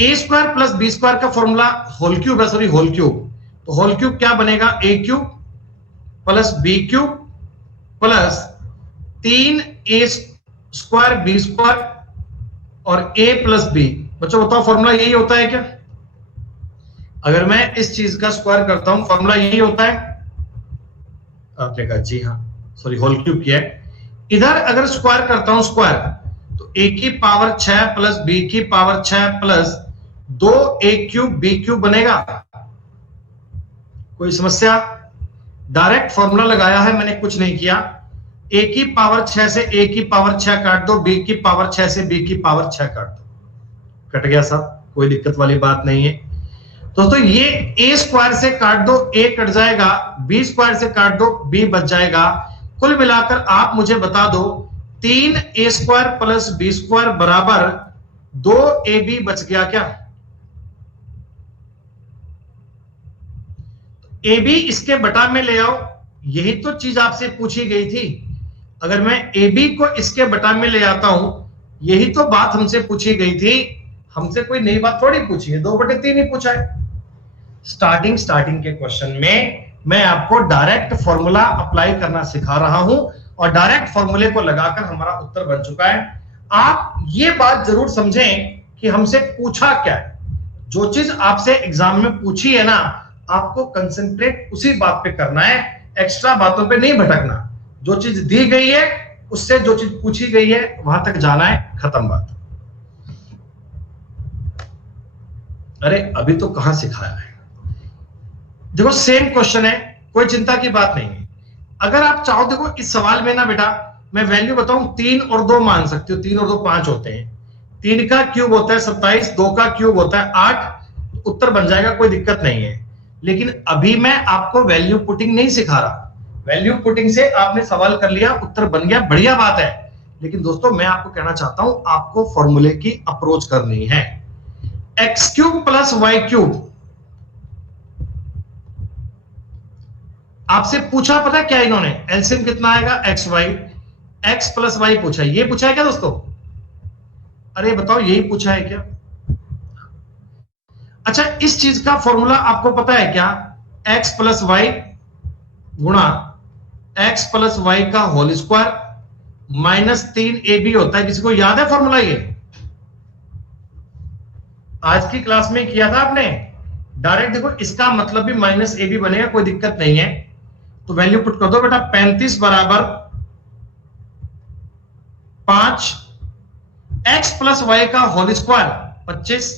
a square plus B square का फॉर्मूला होल क्यूब है, सॉरी होल क्यूब। तो होल क्यूब क्या बनेगा, a cube plus B cube plus 3a square B square और a प्लस बी। बच्चों बताओ फॉर्मूला यही होता है क्या? अगर मैं इस चीज का स्क्वायर करता हूं फॉर्मूला यही होता है? आपने कहा जी हाँ, सॉरी होल क्यूब किया है। इधर अगर स्क्वायर करता हूं स्क्वायर, तो a की पावर 6 प्लस b की power 6 plus 2a cube b cube बनेगा। कोई समस्या? डायरेक्ट फॉर्मूला लगाया है मैंने, कुछ नहीं किया। a की पावर 6 से a की पावर 6 काट दो, b की पावर 6 से b की पावर 6 काट दो, कट गया साहब, कोई दिक्कत वाली बात नहीं है। दोस्तों ये a स्क्वायर से काट दो, a कट जाएगा, b स्क्वायर से काट दो, b बच जाएगा। कुल मिलाकर आप मुझे बता दो 3a square plus b square बराबर 2ab बच गया क्या? ab इसके बटा में ले आओ, यही तो चीज आपसे पूछी गई थी। अगर मैं ab को इसके बटा में ले आता हूं, यही तो बात हमसे पूछी गई थी। हमसे कोई नई बात थोड़ी पूछी है, 2/3 ही पूछा है। स्टार्टिंग के क्वेश्चन में मैं आपको डायरेक्ट फॉर्मूला अप्लाई करना सिखा रहा हूं, और डायरेक्ट फॉर्मूले को लगाकर हमारा उत्तर बन चुका है। आप ये बात जरूर समझें कि हमसे पूछा क्या है। जो चीज आपसे एग्जाम में पूछी है ना, आपको कंसंट्रेट उसी बात पे करना है, एक्स्ट्रा बातों पे नहीं भटकना। जो चीज दी गई है उससे जो चीज पूछी गई है वहां तक जाना है, खत्म बात। अरे अभी तो कहां सिखाया है, देखो सेम क्वेश्चन है, कोई चिंता की बात नहीं है। अगर आप चाहो, देखो इस सवाल में ना बेटा मैं वैल्यू बताऊं, 3 और 2 मान सकते हो, 3 और 2 5 होते हैं, 3 का क्यूब होता है 27, 2 का क्यूब होता है 8, उत्तर बन जाएगा, कोई दिक्कत नहीं है। लेकिन अभी मैं आपको वैल्यू पुटिंग नहीं सिखा रहा, वैल्यू पुटिंग से आपने सवाल कर लिया, उत्तर बन गया, बढ़िया बात है। लेकिन दोस्तों मैं आपको कहना चाहता हूं, आपको फॉर्मूले की अप्रोच करनी है। X cube plus Y cube, आपसे पूछा पता है क्या इन्होंने, एलसीएम कितना आएगा X Y, X plus Y पूछा, ये पूछा है क्या दोस्तों? अरे बताओ यही पूछा है क्या? अच्छा इस चीज का फॉर्मूला आपको पता है क्या? एक्स प्लस वाई गुणा एक्स प्लस वाई का होल स्क्वायर माइनस 3ab होता है। किसी को याद है फॉर्मूला? ये आज की क्लास में किया था आपने डायरेक्ट। देखो इसका मतलब भी माइनस ab बनेगा, कोई दिक्कत नहीं है। तो वैल्यू पुट कर दो बेटा, 35 बराबर 5 एक्स प्लस वाई का होल स्क्वायर 25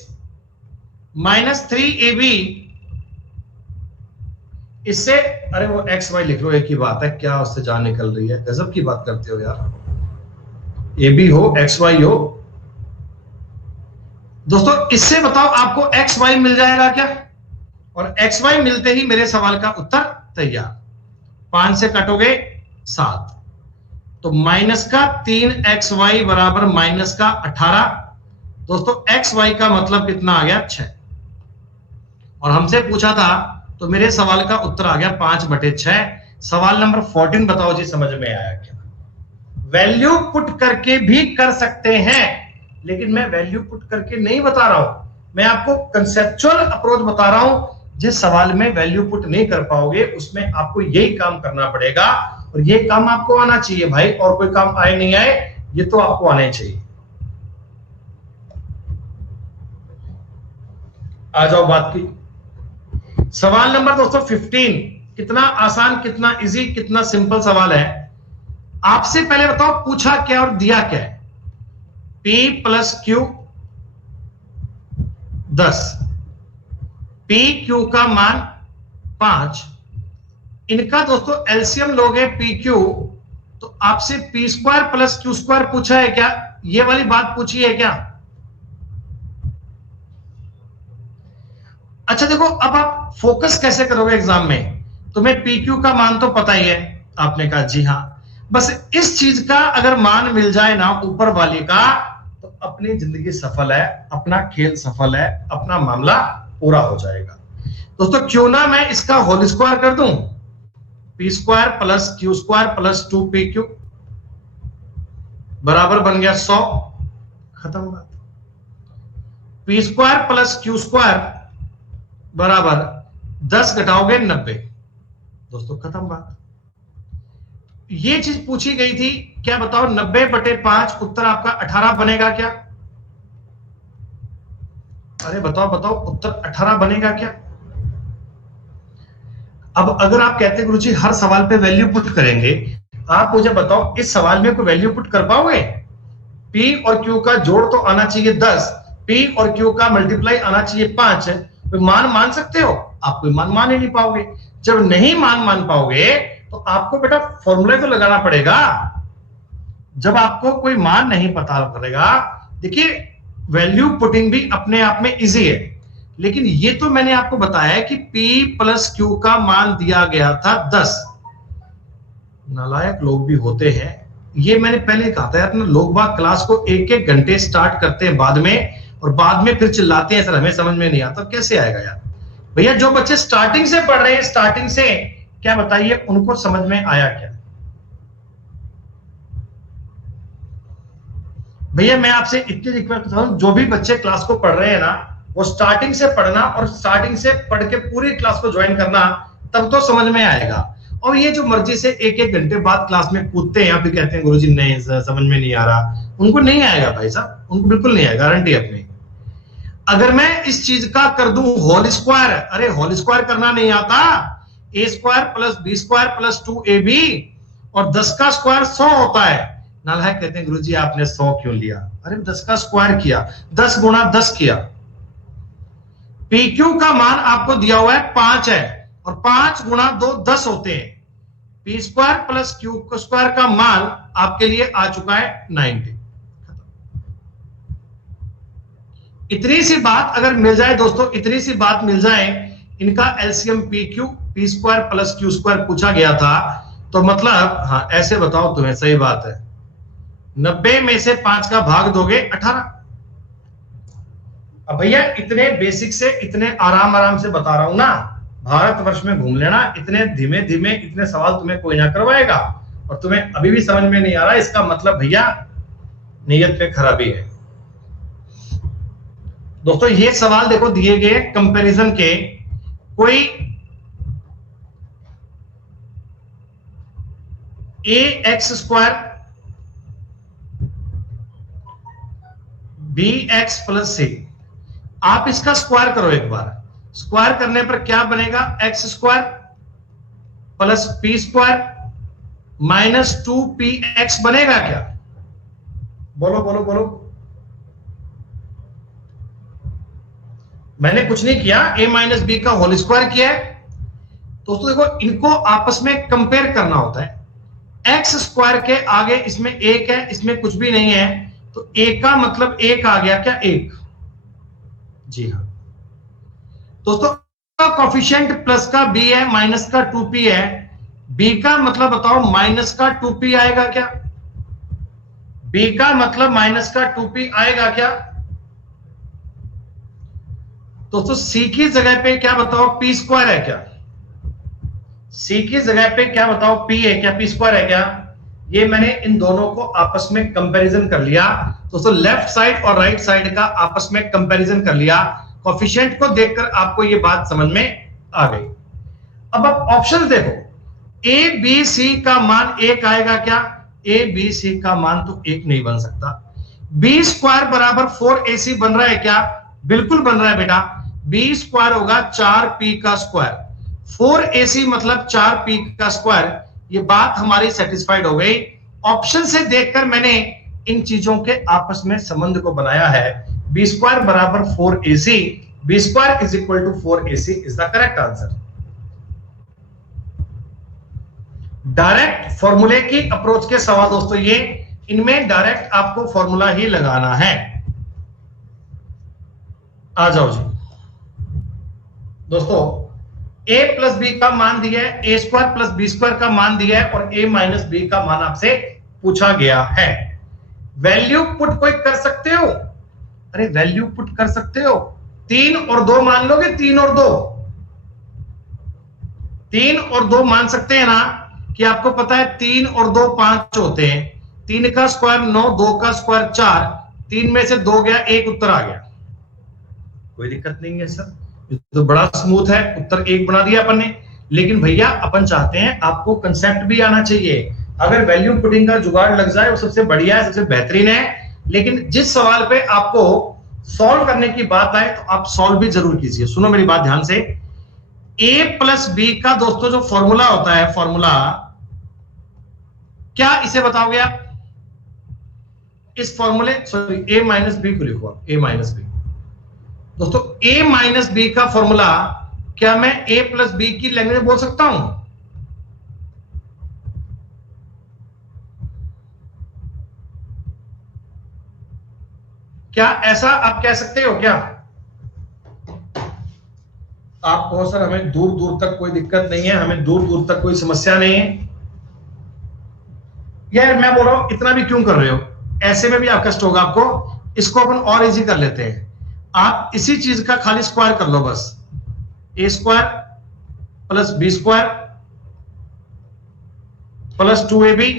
माइनस 3ab, इससे अरे वो एक्स वाई लिख लो, एक ही बात है, क्या उससे जान निकल रही है, गजब की बात करते हो यार। ए बी हो एक्स वाई हो। दोस्तों इससे बताओ आपको एक्स वाई मिल जाएगा क्या? और एक्स वाई मिलते ही मेरे सवाल का उत्तर तैयार। 5 से कटोगे 7, तो माइनस का 3xy बराबर माइनस का 18। दोस्तों xy का मतलब कितना आ गया? 6। और हमसे पूछा था, तो मेरे सवाल का उत्तर आ गया 5/6। सवाल नंबर 14 बताओ जी, समझ में आया क्या? वैल्यू पुट करके भी कर सकते हैं, लेकिन मैं वैल्यू पुट करके नहीं बता रहा हूं, मैं आपको कंसेप्चुअल अप्रोच बता रहा हूं। जिस सवाल में वैल्यू पुट नहीं कर पाओगे उसमें आपको यही काम करना पड़ेगा, और ये काम आपको आना चाहिए भाई, और कोई काम आए नहीं आए, ये तो आपको आने चाहिए। आ जाओ बात की। सवाल नंबर दोस्तों 15, कितना आसान, कितना इजी, कितना सिंपल सवाल है। आपसे पहले बताओ पूछा क्या और दिया क्या है? P plus Q 10, P Q का मान 5, इनका दोस्तों एलसीएम लोगे पी क्यू, तो आपसे P square plus Q square पूछा है क्या? ये वाली बात पूछी है क्या? अच्छा देखो, अब आप फोकस कैसे करोगे एग्जाम में? तुम्हें पी क्यू का मान तो पता ही है, आपने कहा जी हाँ। बस इस चीज का अगर मान मिल जाए ना ऊपर वाले का, तो अपनी जिंदगी सफल है, अपना खेल सफल है, अपना मामला पूरा हो जाएगा। दोस्तों क्यों ना मैं इसका होल स्क्वायर कर दूं, P square plus Q square plus 2pq बराबर बन गया 100, खत्म बात। P square plus Q square बराबर 10 घटाओगे 90, दोस्तों खत्म बात। ये चीज पूछी गई थी, क्या बताओ 90/5 उत्तर आपका 18 बनेगा क्या? अरे बताओ बताओ, उत्तर 18 बनेगा क्या? अब अगर आप कहते हैं गुरुजी हर सवाल पे वैल्यू पुट करेंगे, आप मुझे बताओ इस सवाल में कोई वैल्यू पुट कर पाओगे? P और Q का जोड़ तो आना चाहिए 10, P और Q का मल्टीप्लाई आना चाहिए 5, तो मान मान सकते हो? आप कोई मान ही नहीं पाओगे। जब नहीं मान पाओगे तो आपको बेटा फॉर्मूला तो लगाना पड़ेगा। जब आपको कोई मान नहीं पता करेगा, देखिए वैल्यू पुटिंग भी अपने आप में इजी है, लेकिन ये तो मैंने आपको बताया कि P प्लस Q का मान दिया गया था 10। नालायक लोग भी होते हैं, ये मैंने पहले कहा था यार, लोग बाग क्लास को 1-1 घंटे स्टार्ट करते हैं बाद में, और बाद में फिर चिल्लाते हैं सर हमें समझ में नहीं आता। कैसे आएगा यार? भैया जो बच्चे स्टार्टिंग से पढ़ रहे हैं, स्टार्टिंग से, क्या बताइए उनको समझ में आया क्या? भैया मैं आपसे इतनी रिक्वेस्ट करता हूं, जो भी बच्चे क्लास को पढ़ रहे हैं ना, वो स्टार्टिंग से पढ़ना, और स्टार्टिंग से पढ़ के पूरी क्लास को ज्वाइन करना, तब तो समझ में आएगा। और ये जो मर्जी से 1-1 घंटे बाद क्लास में कूदते हैं, फिर कहते हैं गुरुजी नहीं समझ में नहीं आ रहा, उनको नहीं आएगा भाई साहब, उनको बिल्कुल नहीं आएगा, गारंटी अपनी। अगर मैं इस चीज का कर दूं होल स्क्वायर, अरे होल स्क्वायर करना नहीं आता, a square plus B square plus 2ab, और 10 का स्क्वायर 100 होता है। नालायक कहते हैं गुरुजी आपने 100 क्यों लिया? अरे 10 का स्क्वायर किया, 10 गुणा 10 किया। PQ का मान आपको दिया हुआ है 5 है, और 5 गुणा 2 10 होते हैं। P square plus Q square का मान आपके लिए आ चुका है 90। इतनी सी बात अगर मिल जाए दोस्तों, इतनी सी बात मिल जाए, इनका LCM P Q P square plus Q square पूछा गया था, तो मतलब हाँ ऐसे बताओ तुम्हें, सही बात है, 90 में से 5 का भाग दोगे 18। अब भैया इतने बेसिक से इतने आराम आराम से बता रहा हूं ना, भारतवर्ष में घूम लेना, इतने धीमे धीमे इतने सवाल तुम्हें कोई ना करवाएगा, और तुम्हें अभी भी समझ में नहीं आ रहा, इसका मतलब भैया नीयत पे खराबी है। दोस्तों ये सवाल देखो दिए गए कंपैरिजन के, कोई A X square B X plus C, आप इसका स्क्वायर करो एक बार, स्क्वायर करने पर क्या बनेगा, X square plus P square minus 2p x बनेगा क्या? बोलो बोलो बोलो। मैंने कुछ नहीं किया, a माइनस बी का होल स्क्वायर किया है। दोस्तों देखो इनको आपस में कंपेयर करना होता है। एक्स स्क्वायर के आगे इसमें एक है, इसमें कुछ भी नहीं है, तो a का मतलब एक आ गया क्या, एक। जी हाँ दोस्तों, कोफिशिएंट प्लस का b है, माइनस का 2p है, b का मतलब बताओ माइनस का 2p आएगा क्या? b का मतलब माइनस का 2p आएगा क्या? दोस्तों c की जगह पे क्या बताओ, p स्क्वायर है क्या? c की जगह पे क्या बताओ, p है क्या, p स्क्वायर है क्या? ये मैंने इन दोनों को आपस में कंपैरिजन कर लिया। दोस्तों लेफ्ट साइड और राइट साइड का आपस में कंपैरिजन कर लिया, कोफिशिएंट को देखकर आपको ये बात समझ में आ गई। अब आप ऑप्शन देखो, ए बी सी का मान एक आएगा क्या? ए बी सी का मान तो एक नहीं बन सकता। बी स्क्वायर बराबर 4ac बन रहा है क्या? बिल्कुल बन रहा है बेटा। बी स्क्वायर होगा 4p का स्क्वायर, 4ac मतलब 4p का स्क्वायर। ये बात हमारी सेटिस्फाइड हो गई। ऑप्शन से देखकर मैंने इन चीजों के आपस में संबंध को बनाया है। बी स्क्वायर बराबर 4ac, B square is equal to 4ac is the correct answer. Direct फॉर्मूले की अप्रोच के सवाल दोस्तों ये, इनमें डायरेक्ट आपको फॉर्मूला ही लगाना है। आ जाओ जी दोस्तों, a प्लस बी का मान दिया है, A square plus B square का मान दिया है, और a माइनस बी का मान आपसे पूछा गया है। वैल्यू पुट कोई कर सकते हो? अरे वैल्यू पुट कर सकते हो, 3 और 2 मान लोगे, 3 और 2, 3 और 2 मान सकते हैं ना, कि आपको पता है 3 और 2 5 होते हैं, 3 का स्क्वायर 9, 2 का स्क्वायर 4, 3 में से 2 गया, एक उत्तर आ गया, कोई दिक्कत नहीं है सर, तो बड़ा स्मूथ है, उत्तर 1 बना दिया अपन ने। लेकिन भैया अपन चाहते हैं आपको कंसेप्ट भी आना चाहिए। अगर वैल्यू पुटिंग का जुगाड़ लग जाए वो सबसे बढ़िया है, सबसे बेहतरीन है, लेकिन जिस सवाल पे आपको सॉल्व करने की बात आए तो आप सॉल्व भी जरूर कीजिए। सुनो मेरी बात ध्यान से, a प्लस बी का दोस्तों जो फॉर्मूला होता है, फॉर्मूला क्या, इसे बताओगे आप? इस फॉर्मूले, सॉरी a माइनस बी को लिखो, a माइनस बी। दोस्तों a माइनस बी का फॉर्मूला क्या मैं a प्लस बी की लैंग्वेज बोल सकता हूं? क्या ऐसा आप कह सकते हो क्या? आप कहो सर हमें दूर दूर तक कोई दिक्कत नहीं है, हमें दूर दूर तक कोई समस्या नहीं है। यार मैं बोल रहा हूं इतना भी क्यों कर रहे हो, ऐसे में भी आप कष्ट होगा आपको, इसको अपन और इजी कर लेते हैं। आप इसी चीज का खाली स्क्वायर कर लो बस, A square plus B square plus 2ab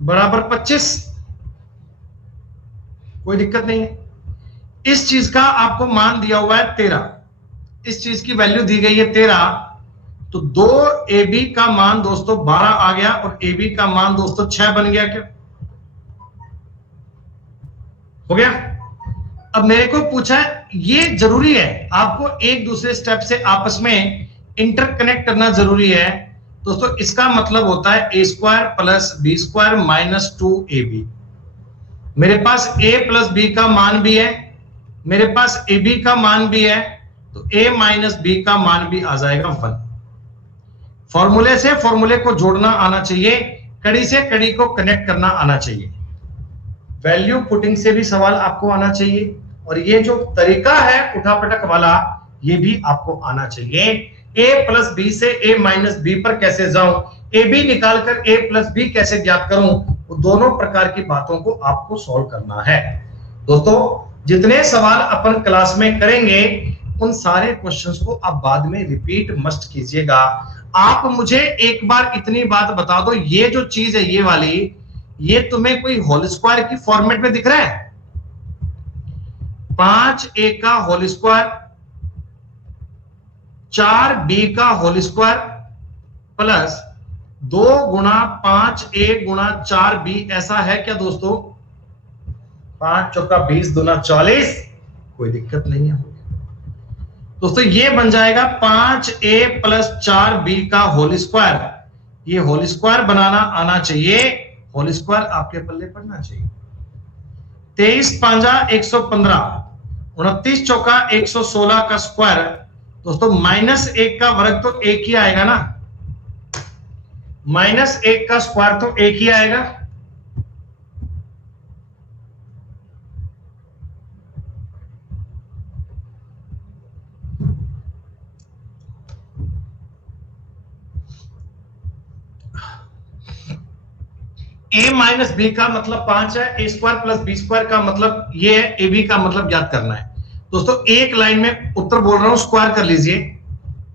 बराबर 25, कोई दिक्कत नहीं है। इस चीज का आपको मान दिया हुआ है 13, इस चीज की वैल्यू दी गई है 13, तो 2ab का मान दोस्तों 12 आ गया, और ab का मान दोस्तों 6 बन गया। क्या हो गया? अब मेरे को पूछा है, ये जरूरी है आपको एक दूसरे स्टेप से आपस में इंटरकनेक्ट करना जरूरी है दोस्तों। इसका मतलब होता है A square plus B square minus 2ab। मेरे पास a प्लस बी का मान भी है, मेरे पास ab का मान भी है, तो a माइनस बी का मान भी आ जाएगा 1। फॉर्मूले से फॉर्मूले को जोड़ना आना चाहिए, कड़ी से कड़ी को कनेक्ट करना आना चाहिए, वैल्यू पुटिंग से भी सवाल आपको आना चाहिए, और ये जो तरीका है उठापटक वाला ये भी आपको आना चाहिए। a प्लस बी से a माइनस बी पर कैसे जाऊं, ए बी निकालकर a प्लस बी कैसे ज्ञात करूं, वो दोनों प्रकार की बातों को आपको सॉल्व करना है। दोस्तों जितने सवाल अपन क्लास में करेंगे उन सारे क्वेश्चंस को आप बाद में रिपीट मस्ट कीजिएगा। आप मुझे एक बार इतनी बात बता दो, ये जो चीज है ये वाली, ये तुम्हें कोई होल स्क्वायर की फॉर्मेट में दिख रहा है? 5a का होल स्क्वायर 4b का होल स्क्वायर प्लस 2 गुणा 5a गुणा 4b, ऐसा है क्या दोस्तों? 5 चौका 20 दूना 40, कोई दिक्कत नहीं है दोस्तों। ये बन जाएगा 5a प्लस 4b का होल स्क्वायर। ये होल स्क्वायर बनाना आना चाहिए, होल स्क्वायर आपके पल्ले पड़ना चाहिए। 23 पांजा 115, 29 चौका 116 का स्क्वायर दोस्तों, -1 का वर्ग तो 1 ही आएगा ना, -1 का स्क्वायर तो 1 ही आएगा। a माइनस बी का मतलब 5 है, a square plus B square का मतलब ये है, ए बी का मतलब ज्ञात करना है। दोस्तों एक लाइन में उत्तर बोल रहा हूं, स्क्वायर कर लीजिए,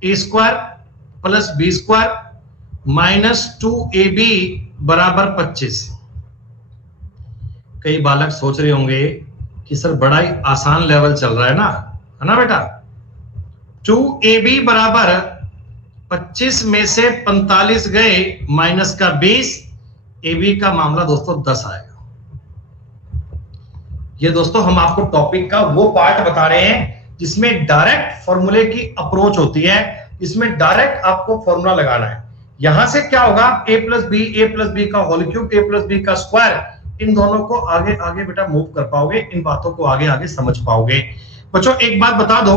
a square plus B square minus 2ab बराबर 25। कई बालक सोच रहे होंगे कि सर बड़ा ही आसान लेवल चल रहा है ना बेटा। 2ab बराबर 25 में से 45 गए माइनस का 20, AB का मामला दोस्तों 10 आएगा। ये दोस्तों हम आपको टॉपिक का वो पार्ट बता रहे हैं जिसमें डायरेक्ट फॉर्मूले की अप्रोच होती है, इसमें डायरेक्ट आपको फॉर्मूला लगाना है। यहां से क्या होगा, a प्लस बी का whole cube, a plus B का स्क्वायर, इन दोनों को आगे आगे बेटा मूव कर पाओगे, इन बातों को आगे आगे समझ पाओगे। बच्चों एक बात बता दो,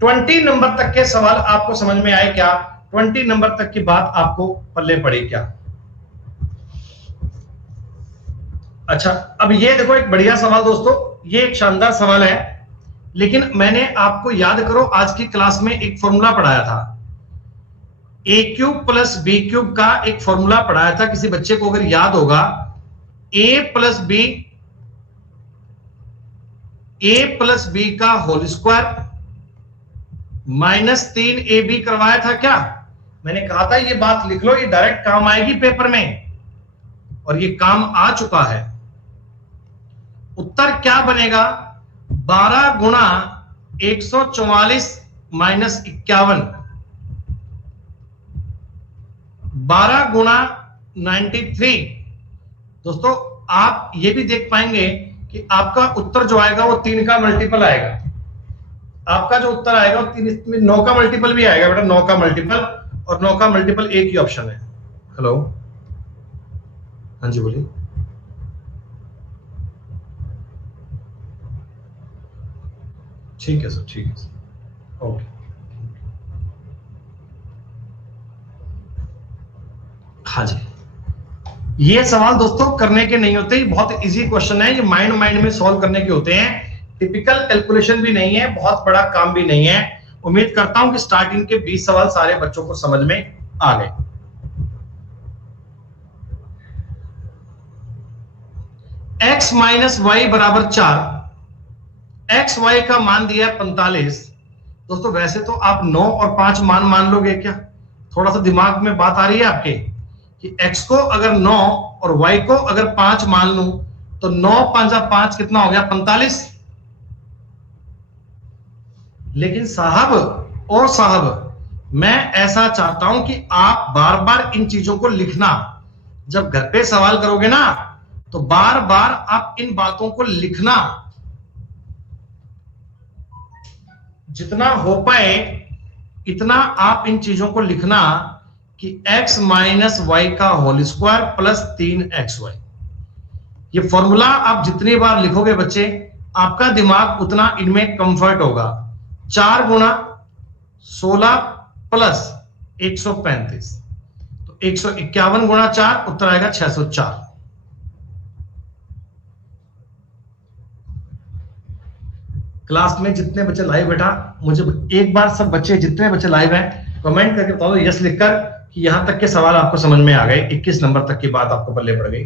20 नंबर तक के सवाल आपको समझ में आए क्या? 20 नंबर तक की बात आपको पल्ले पड़ी क्या? अच्छा, अब ये देखो एक बढ़िया सवाल दोस्तों, ये एक शानदार सवाल है, लेकिन मैंने आपको याद करो आज की क्लास में एक फॉर्मूला पढ़ाया था, a cube plus B cube का एक फॉर्मूला पढ़ाया था। किसी बच्चे को अगर याद होगा, a प्लस बी का होल स्क्वायर माइनस 3ab करवाया था क्या? मैंने कहा था ये बात लिख लो, ये डायरेक्ट काम आएगी पेपर में, और ये काम आ चुका है। उत्तर क्या बनेगा? 12 गुणा 144 माइनस 51, 12 गुणा 93। दोस्तों आप ये भी देख पाएंगे कि आपका उत्तर जो आएगा वो 3 का मल्टीपल आएगा। आपका जो उत्तर आएगा वो 3 में 9 का मल्टीपल भी आएगा बेटा, 9 का मल्टीपल, और 9 का मल्टीपल एक ही ऑप्शन है। हेलो, हाँ जी बोलिए। ठीक है सर, ठीक है सर, ओके। हाँ जी, ये सवाल दोस्तों करने के नहीं होते, बहुत इजी क्वेश्चन है, ये माइंड में सॉल्व करने के होते हैं, टिपिकल कैलकुलेशन भी नहीं है, बहुत बड़ा काम भी नहीं है। उम्मीद करता हूं कि स्टार्टिंग के 20 सवाल सारे बच्चों को समझ में आ गए। x माइनस वाई बराबर 4, एक्स वाई का मान दिया है 45। दोस्तों वैसे तो आप 9 और 5 मान लोगे क्या? थोड़ा सा दिमाग में बात आ रही है आपके कि x को अगर 9 और y को अगर 5 मान लूं तो 9 5 5 कितना हो गया? 45। लेकिन साहब मैं ऐसा चाहता हूं कि आप बार बार इन चीजों को लिखना, जब घर पे सवाल करोगे ना तो बार बार आप इन बातों को लिखना, जितना हो पाए इतना आप इन चीजों को लिखना कि x माइनस वाई का होल स्क्वायर प्लस 3xy। ये फॉर्मूला आप जितनी बार लिखोगे बच्चे, आपका दिमाग उतना इनमें कंफर्ट होगा। 4 गुणा 16 प्लस 135, तो 151 गुणा 4, उत्तर आएगा 604। क्लास में जितने बच्चे लाइव बेटा, मुझे एक बार सब बच्चे जितने बच्चे लाइव हैं कमेंट करके बताओ यस लिखकर कि यहां तक के सवाल आपको समझ में आ गए, 21 नंबर तक की बात आपको पल्ले पड़ गई।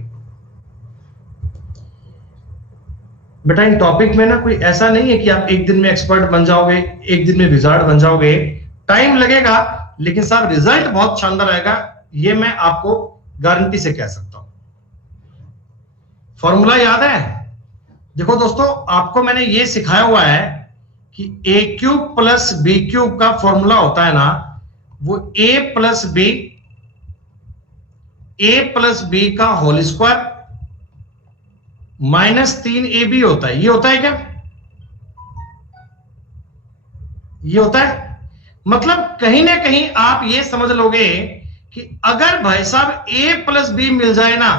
बेटा इन टॉपिक में ना कोई ऐसा नहीं है कि आप एक दिन में एक्सपर्ट बन जाओगे, एक दिन में विजार्ड बन जाओगे, टाइम लगेगा, लेकिन साहब रिजल्ट बहुत शानदार आएगा, ये मैं आपको गारंटी से कह सकता हूं। फॉर्मूला याद है? देखो दोस्तों, आपको मैंने ये सिखाया हुआ है कि A cube plus B cube का फॉर्मूला होता है ना, वो ए प्लस बी का होल स्क्वायर माइनस 3ab होता है। ये होता है क्या? ये होता है, मतलब कहीं ना कहीं आप ये समझ लोगे कि अगर भाई साहब a प्लस बी मिल जाए ना,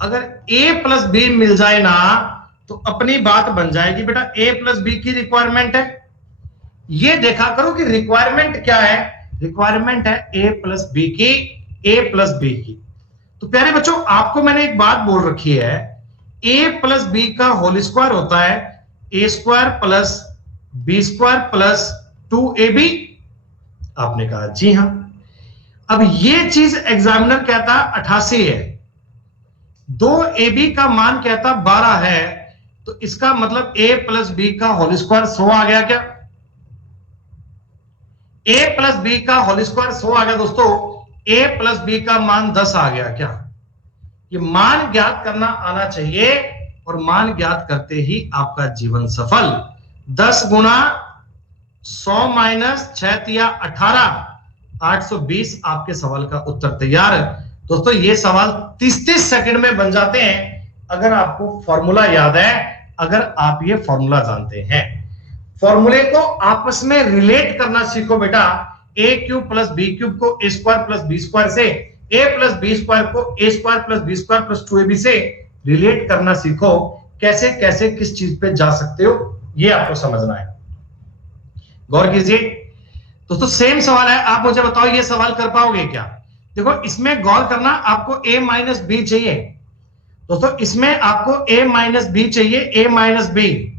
अगर a प्लस बी मिल जाए ना, तो अपनी बात बन जाएगी बेटा। a प्लस बी की रिक्वायरमेंट है, ये देखा करो कि रिक्वायरमेंट क्या है। रिक्वायरमेंट है a प्लस बी की, a प्लस बी की। तो प्यारे बच्चों, आपको मैंने एक बात बोल रखी है, a प्लस बी का होल स्क्वायर होता है a square plus B square plus 2ab। आपने कहा जी हां। अब ये चीज एग्जामिनर कहता 88 है, 2ab का मान कहता 12 है, तो इसका मतलब a प्लस बी का होल स्क्वायर 100 आ गया क्या? a प्लस बी का होल स्क्वायर 100 आ गया दोस्तों, a प्लस बी का मान 10 आ गया क्या? ये मान ज्ञात करना आना चाहिए, और मान ज्ञात करते ही आपका जीवन सफल। 10 गुना 100 माइनस 6 तिया 18, 820 आपके सवाल का उत्तर तैयार है। दोस्तों ये सवाल 30-30 सेकंड में बन जाते हैं अगर आपको फॉर्मूला याद है, अगर आप ये फॉर्मूला जानते हैं। फॉर्मूले को आपस में रिलेट करना सीखो बेटा। A cube plus B cube को A square plus B square से, ए प्लस बी स्क्वायर को A square plus B square plus 2ab से रिलेट करना सीखो। कैसे कैसे किस चीज पे जा सकते हो ये आपको समझना है। गौर कीजिए दोस्तों, सेम सवाल है, आप मुझे बताओ ये सवाल कर पाओगे क्या? देखो इसमें गौर करना, आपको a माइनस बी चाहिए दोस्तों, इसमें आपको a माइनस बी चाहिए, a माइनस बी।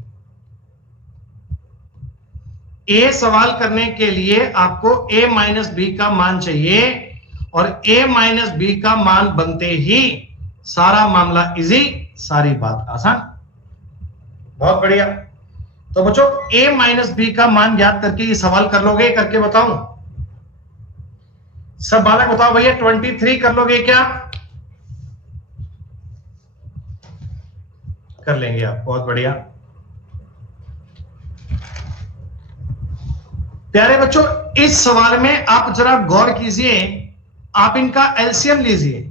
a सवाल करने के लिए आपको a माइनस बी का मान चाहिए, और a माइनस बी का मान बनते ही सारा मामला इजी, सारी बात आसान। बहुत बढ़िया। तो बच्चों a माइनस बी का मान ज्ञात करके ये सवाल कर लोगे? करके बताऊं? सब बालक बताओ भैया, 23 कर लोगे क्या? कर लेंगे आप, बहुत बढ़िया। प्यारे बच्चों, इस सवाल में आप जरा गौर कीजिए, आप इनका एलसीएम लीजिए।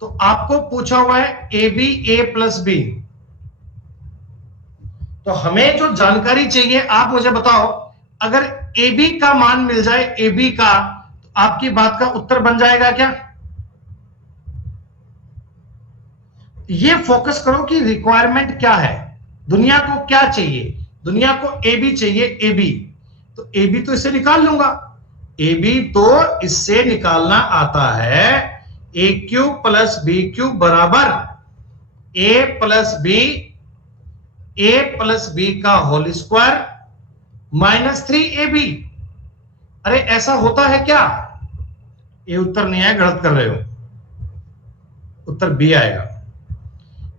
तो आपको पूछा हुआ है A B A plus B, तो हमें जो जानकारी चाहिए आप मुझे बताओ, अगर ए बी का मान मिल जाए, ए बी का, तो आपकी बात का उत्तर बन जाएगा क्या? ये फोकस करो कि रिक्वायरमेंट क्या है, दुनिया को क्या चाहिए। दुनिया को ए बी चाहिए, ए बी, तो ए बी तो इससे निकाल लूंगा, ए बी तो इससे निकालना आता है। ए क्यूब प्लस बी क्यूब बराबर ए प्लस बी का होल स्क्वायर माइनस 3ab। अरे ऐसा होता है क्या? ये उत्तर नहीं आया, गलत कर रहे हो, उत्तर बी आएगा।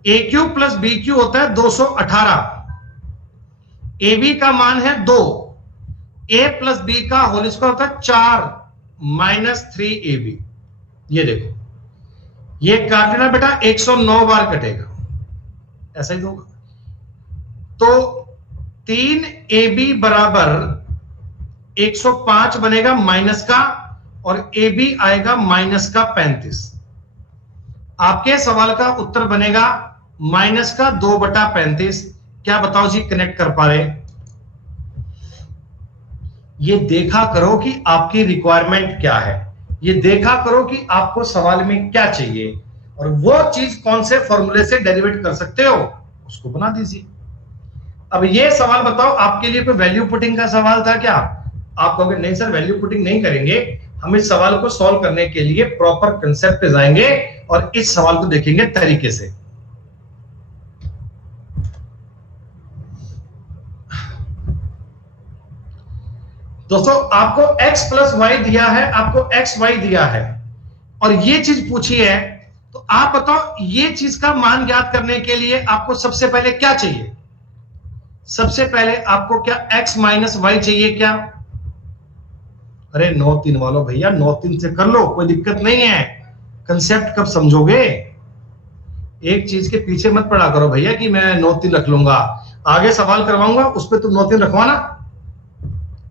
ए क्यूब प्लस बी क्यूब होता है 218, ए बी का मान है 2, ए प्लस बी का होल स्क्वायर होता है 4 माइनस 3ab। ये देखो, ये काटना बेटा 109 बार कटेगा, ऐसा ही होगा। तो 3ab बराबर 105 बनेगा माइनस का, और ab आएगा माइनस का 35। आपके सवाल का उत्तर बनेगा माइनस का 2/35। क्या बताओ जी, कनेक्ट कर पा रहे? ये देखा करो कि आपकी रिक्वायरमेंट क्या है, ये देखा करो कि आपको सवाल में क्या चाहिए, और वो चीज कौन से फॉर्मूले से डेरिवेट कर सकते हो उसको बना दीजिए। अब ये सवाल बताओ, आपके लिए कोई वैल्यू पुटिंग का सवाल था क्या? आप कहोगे नहीं सर वैल्यू पुटिंग नहीं करेंगे, हम इस सवाल को सॉल्व करने के लिए प्रॉपर कंसेप्ट पे जाएंगे और इस सवाल को देखेंगे तरीके से। दोस्तों आपको x प्लस वाई दिया है, आपको एक्स वाई दिया है और ये चीज पूछी है, तो आप बताओ ये चीज का मान ज्ञात करने के लिए आपको सबसे पहले क्या चाहिए? सबसे पहले आपको क्या x माइनस वाई चाहिए क्या? अरे 9-3 वालों भैया 9-3 से कर लो, कोई दिक्कत नहीं है। कंसेप्ट कब समझोगे? एक चीज के पीछे मत पड़ा करो भैया कि मैं 9-3 रख लूंगा, आगे सवाल करवाऊंगा उस पर तुम 9-3 रखवाना,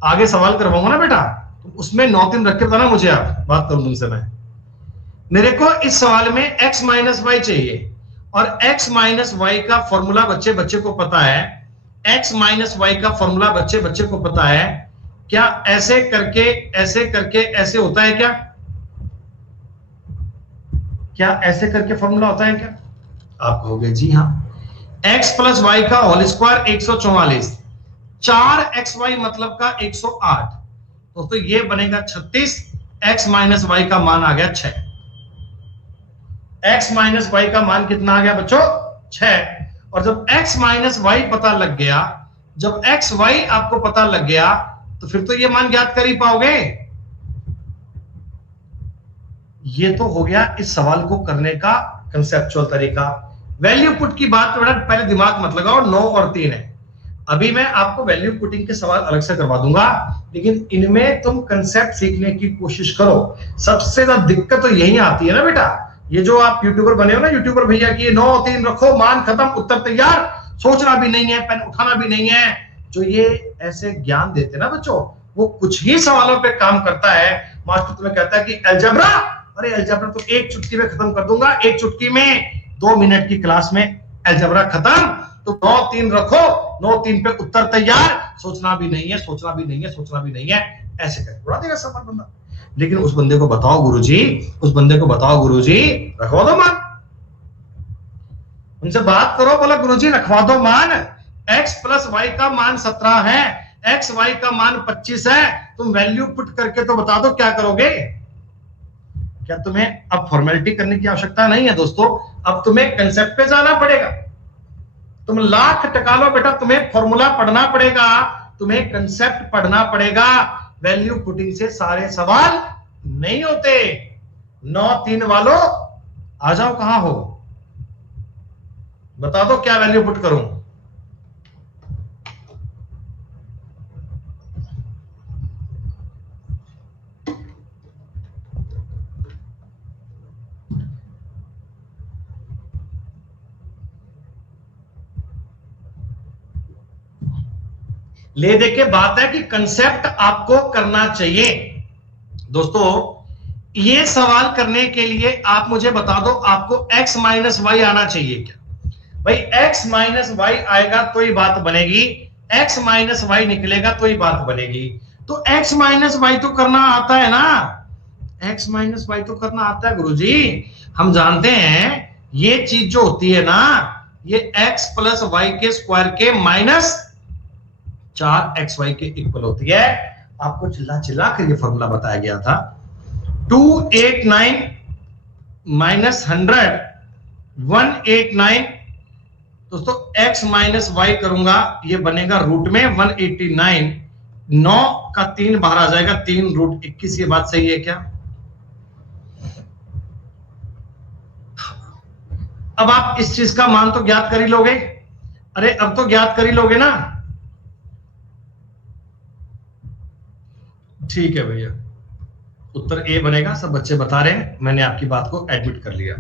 आगे सवाल करवाऊंगा ना बेटा, तुम उसमें 9-3 रख के बताना मुझे, आप बात करूं तुमसे मैं। मेरे को इस सवाल में x माइनस वाई चाहिए और x माइनस वाई का फॉर्मूला बच्चे को पता है, x माइनस वाई का फॉर्मूला बच्चे को पता है। क्या ऐसे करके ऐसे होता है क्या? क्या ऐसे करके फॉर्मूला होता है क्या? आप कहोगे जी हाँ। x प्लस वाई का होल स्क्वायर 144, 4xy मतलब का 108, दोस्तों ये बनेगा 36, x माइनस वाई का मान आ गया 6। x माइनस वाई का मान कितना आ गया बच्चों? 6। और जब x माइनस वाई पता लग गया, जब x वाई आपको पता लग गया, तो फिर तो ये मान ज्ञात कर ही पाओगे। ये तो हो गया इस सवाल को करने का कंसेप्चुअल तरीका। वैल्यू पुट की बात बेटा पहले दिमाग मत लगाओ, 9 और 3 है। अभी मैं आपको वैल्यू पुटिंग के सवाल अलग से करवा दूंगा, लेकिन इनमें तुम कंसेप्ट सीखने की कोशिश करो। सबसे ज्यादा दिक्कत तो यही आती है ना बेटा, ये जो आप यूट्यूबर बने हो ना, यूट्यूबर भैया की 9-3 रखो, मान खत्म, उत्तर तैयार, सोचना भी नहीं है, पेन उठाना भी नहीं है। जो ये ऐसे ज्ञान देते ना बच्चों, वो कुछ ही सवालों पे काम करता है। मास्टर तुम्हें कहता है कि अलजेब्रा, अरे अलजेब्रा तो एक चुटकी में खत्म कर दूंगा, एक चुटकी में 2 मिनट की क्लास में अलजेब्रा खत्म। तो 9-3 रखो, 9-3 पे उत्तर तैयार, सोचना भी नहीं है, सोचना भी नहीं है, सोचना भी नहीं है, ऐसे करके उड़ा देगा सवाल बंदा। लेकिन उस बंदे को बताओ गुरुजी, उस बंदे को बताओ गुरुजी रखवा दो मान, उनसे बात करो, बोला गुरुजी रखवा दो मान, x प्लस वाई का मान 17 है, x वाई का मान 25 है, तुम वैल्यू पुट करके तो बता दो क्या करोगे। क्या तुम्हें अब फॉर्मेलिटी करने की आवश्यकता नहीं है दोस्तों, अब तुम्हें कंसेप्ट पे जाना पड़ेगा। तुम लाख टका लो बेटा, तुम्हें फॉर्मूला पढ़ना पड़ेगा, तुम्हें कंसेप्ट पढ़ना पड़ेगा। वैल्यू पुटिंग से सारे सवाल नहीं होते। 9-3 वालों आ जाओ, कहां हो बता दो क्या वैल्यू पुट करूं। ले दे के बात है कि कंसेप्ट आपको करना चाहिए। दोस्तों ये सवाल करने के लिए आप मुझे बता दो, आपको x माइनस वाई आना चाहिए क्या? भाई x माइनस वाई आएगा तो ही बात बनेगी, x माइनस वाई निकलेगा तो ही बात बनेगी। तो x माइनस वाई तो करना आता है ना, x माइनस वाई तो करना आता है गुरुजी। हम जानते हैं ये चीज जो होती है ना, ये x प्लस वाई के स्क्वायर के माइनस 4xy के इक्वल होती है। आपको चिल्ला चिल्ला कर ये फॉर्मूला बताया गया था। 289 माइनस 100 189, दोस्तों x माइनस वाई करूंगा, ये बनेगा रूट में 189, 9 का 3 बाहर आ जाएगा, 3 रूट 21। ये बात सही है क्या? अब आप इस चीज का मान तो ज्ञात कर ही लोगे, अरे अब तो ज्ञात कर ही लोगे ना। ठीक है भैया, उत्तर ए बनेगा, सब बच्चे बता रहे हैं, मैंने आपकी बात को एडमिट कर लिया।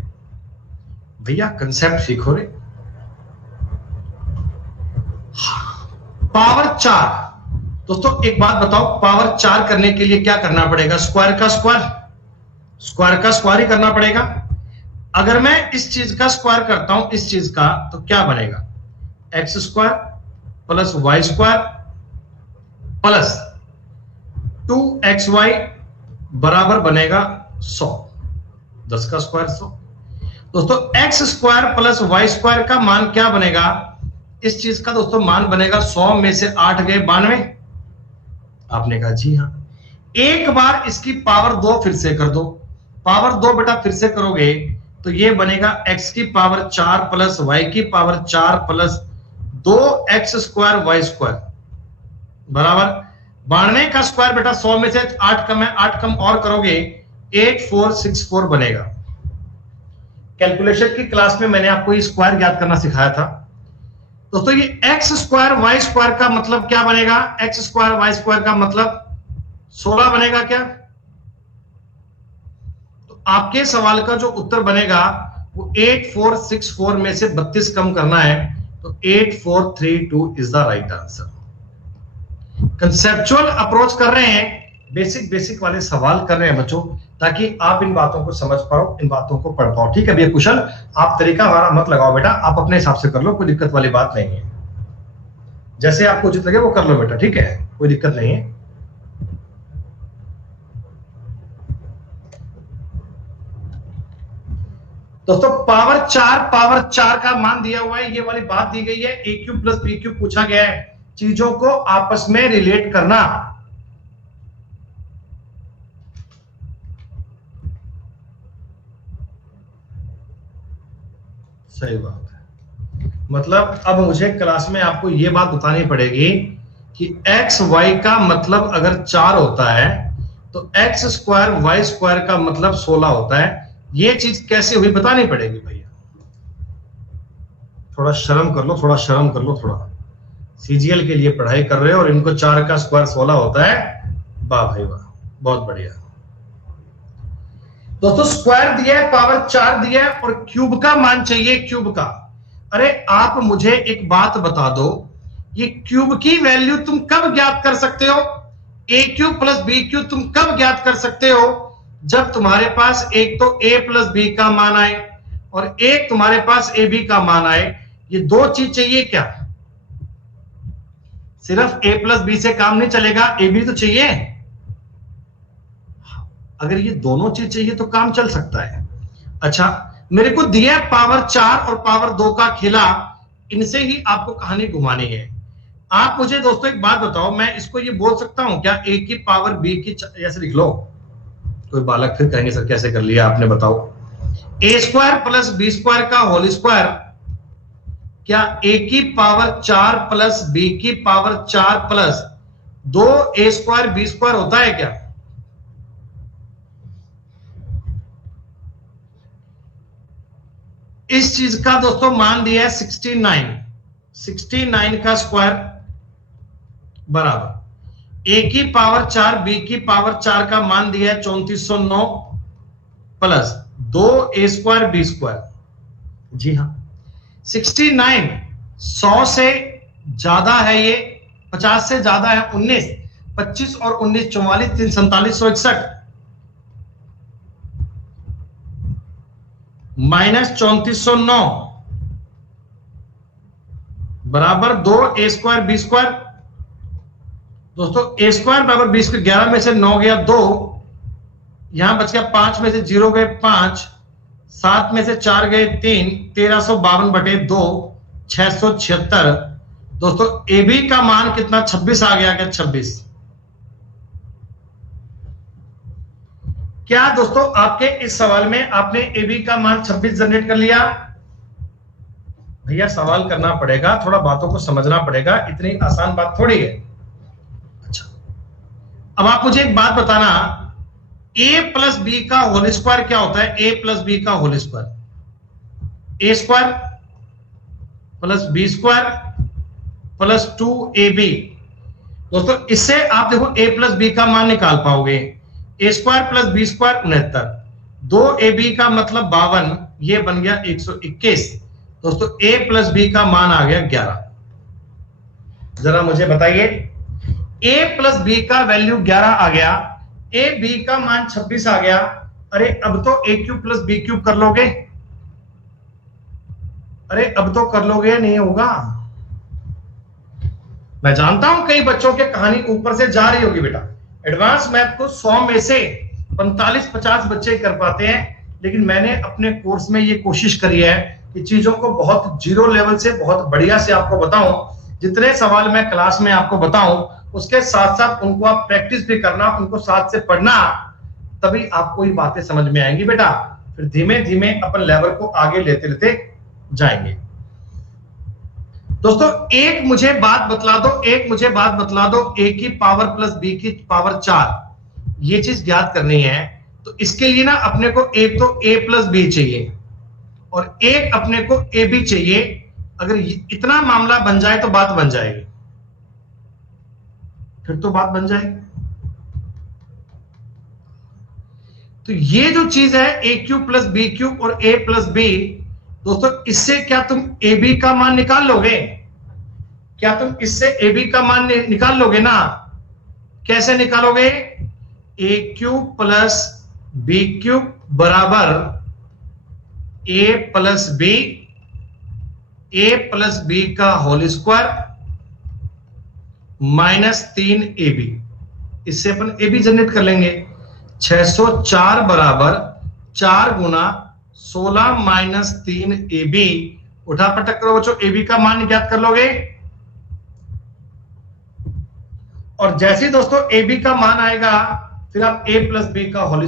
भैया कंसेप्ट सीखो रे। पावर 4, दोस्तों एक बात बताओ, पावर 4 करने के लिए क्या करना पड़ेगा? स्क्वायर का स्क्वायर, स्क्वायर का स्क्वायर ही करना पड़ेगा। अगर मैं इस चीज का स्क्वायर करता हूं, इस चीज का, तो क्या बनेगा? X square plus Y square plus 2xy बराबर बनेगा 100, 10 का स्क्वायर 100। दोस्तों X square plus Y square का मान क्या बनेगा? इस चीज का दोस्तों मान बनेगा 100 में से 8 गए 92, आपने कहा जी हाँ। एक बार इसकी पावर 2 फिर से कर दो, पावर 2 बेटा फिर से करोगे तो ये बनेगा x की पावर 4 प्लस y की power 4 plus 2x square y square बराबर 92 का स्क्वायर बेटा 100 में से 8 कम है, 8 कम और करोगे 8464 बनेगा। कैलकुलेशन की क्लास में मैंने आपको ये स्क्वायर ज्ञात करना सिखाया था दोस्तों। ये x स्क्वायर y स्क्वायर का मतलब क्या बनेगा, x स्क्वायर y स्क्वायर का मतलब 16 बनेगा क्या? तो आपके सवाल का जो उत्तर बनेगा वो 8464 में से 32 कम करना है, तो 8432 is the right answer. Conceptual approach कर रहे हैं, बेसिक वाले सवाल कर रहे हैं बच्चों, ताकि आप इन बातों को समझ पाओ, इन बातों को पढ़ पाओ। ठीक है भैया कुशल, आप तरीका हमारा मत लगाओ बेटा, आप अपने हिसाब से कर लो, कोई दिक्कत वाली बात नहीं है। जैसे आपको उचित लगे वो कर लो बेटा, ठीक है, कोई दिक्कत नहीं है। दोस्तों पावर 4 का मान दिया हुआ है, ये वाली बात दी गई है, ए क्यूब प्लस बी क्यूब पूछा गया है, चीजों को आपस में रिलेट करना। सही बात है, मतलब अब मुझे क्लास में आपको यह बात बतानी पड़ेगी कि एक्स वाई का मतलब अगर 4 होता है तो एक्स स्क्वायर वाई स्क्वायर का मतलब 16 होता है। ये चीज कैसे हुई बतानी पड़ेगी भैया, थोड़ा शर्म कर लो, थोड़ा शर्म कर लो, थोड़ा सीजीएल के लिए पढ़ाई कर रहे हो और इनको 4 का स्क्वायर 16 होता है, वाह भाई वाह, बहुत बढ़िया। दोस्तों स्क्वायर दिया है, पावर 4 दिया है और क्यूब का मान चाहिए, क्यूब का। अरे आप मुझे एक बात बता दो, ये क्यूब की वैल्यू तुम कब ज्ञात कर सकते हो? ए क्यूब प्लस बी क्यूब तुम कब ज्ञात कर सकते हो? जब तुम्हारे पास एक तो a प्लस बी का मान आए और एक तुम्हारे पास ए बी का मान आए। ये दो चीज चाहिए क्या? सिर्फ a प्लस बी से काम नहीं चलेगा, ए बी तो चाहिए। अगर ये दोनों चीज चाहिए तो काम चल सकता है। अच्छा मेरे को दिया पावर 4 और पावर 2 का खेला, इनसे ही आपको कहानी घुमानी है। आप मुझे दोस्तों एक बात बताओ, मैं इसको ये बोल सकता हूं क्या a की पावर b की, ऐसे लिख लो। कोई बालक फिर कहेंगे सर कैसे कर लिया आपने, बताओ। a square plus B square का होल स्क्वायर, क्या a की पावर 4 प्लस b की power 4 plus 2a square B square होता है क्या? इस चीज का दोस्तों मान दिया है 69 का स्क्वायर बराबर a की पावर 4 b की पावर 4 का मान दिया है 3409 plus 2a square B square. जी हाँ 69 100 से ज्यादा है, ये 50 से ज्यादा है 19, 25 और 19 44, 3 4761 माइनस 3409 बराबर 2a स्क्वायर बी स्क्वायर। दोस्तों a स्क्वायर बराबर बी स्क्वायर, 11 में से 9 गया 2, यहां बच गया 5 में से 0 गए 5, 7 में से 4 गए 3, 1352 बटे 2 676। दोस्तों ए बी का मान कितना 26 आ गया क्या? 26। क्या दोस्तों आपके इस सवाल में आपने ए बी का मान 26 जनरेट कर लिया? भैया सवाल करना पड़ेगा, थोड़ा बातों को समझना पड़ेगा, इतनी आसान बात थोड़ी है। अच्छा अब आप मुझे एक बात बताना, a प्लस बी का होल स्क्वायर क्या होता है? a प्लस बी का whole square, a square plus B square plus 2ab। दोस्तों इससे आप देखो a प्लस बी का मान निकाल पाओगे। a square plus B square 69, 2ab का मतलब 52, ये बन गया 121। दोस्तों a प्लस बी का मान आ गया 11। जरा मुझे बताइए, a प्लस बी का वैल्यू 11 आ गया, a b का मान 26 आ गया। अरे अब तो a cube plus B cube कर लोगे, अरे अब तो कर लोगे, नहीं होगा। मैं जानता हूं कई बच्चों के कहानी ऊपर से जा रही होगी बेटा, एडवांस मैथ को 100 में से 45-50 बच्चे कर पाते हैं, लेकिन मैंने अपने कोर्स में ये कोशिश करी है कि चीजों को बहुत जीरो लेवल से बहुत बढ़िया से आपको बताऊं। जितने सवाल मैं क्लास में आपको बताऊं उसके साथ साथ उनको आप प्रैक्टिस भी करना, उनको साथ से पढ़ना, तभी आपको ये बातें समझ में आएंगी बेटा। फिर धीमे धीमे अपन लेवल को आगे लेते लेते जाएंगे। दोस्तों एक मुझे बात बतला दो, a की पावर प्लस b की पावर 4, ये चीज ज्ञात करनी है। तो इसके लिए ना अपने को एक तो a प्लस बी चाहिए और एक अपने को ए बी चाहिए। अगर इतना मामला बन जाए तो बात बन जाएगी, फिर तो बात बन जाएगी। तो ये जो चीज है ए क्यूब प्लस बी क्यूब और ए प्लस बी, दोस्तों इससे क्या तुम ए बी का मान निकाल लोगे? क्या तुम इससे ए बी का मान निकाल लोगे ना? कैसे निकालोगे? ए क्यूब प्लस बी क्यूब बराबर ए प्लस बी का होल स्क्वायर माइनस 3ab। इससे अपन ए बी जनरेट कर लेंगे। 604 बराबर 4 गुना 16 माइनस 3ab। उठा पटक करो बच्चों, ए बी का मान ज्ञात कर लोगे। और जैसे ही दोस्तों ए बी का मान आएगा, फिर आप ए प्लस बी का होल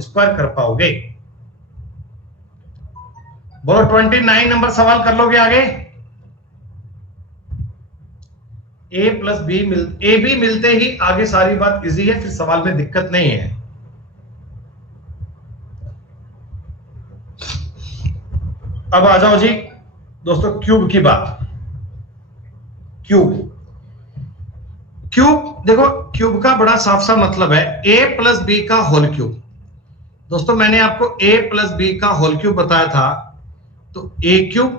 स्क्वायर कर पाओगे। बोलो 29 नंबर सवाल कर लोगे आगे। ए बी मिलते ही आगे सारी बात इजी है, फिर सवाल में दिक्कत नहीं है। अब आ जाओ जी दोस्तों क्यूब की बात। क्यूब देखो, क्यूब का बड़ा साफ सा मतलब है a प्लस बी का होल क्यूब। दोस्तों मैंने आपको a प्लस बी का होल क्यूब बताया था, तो a cube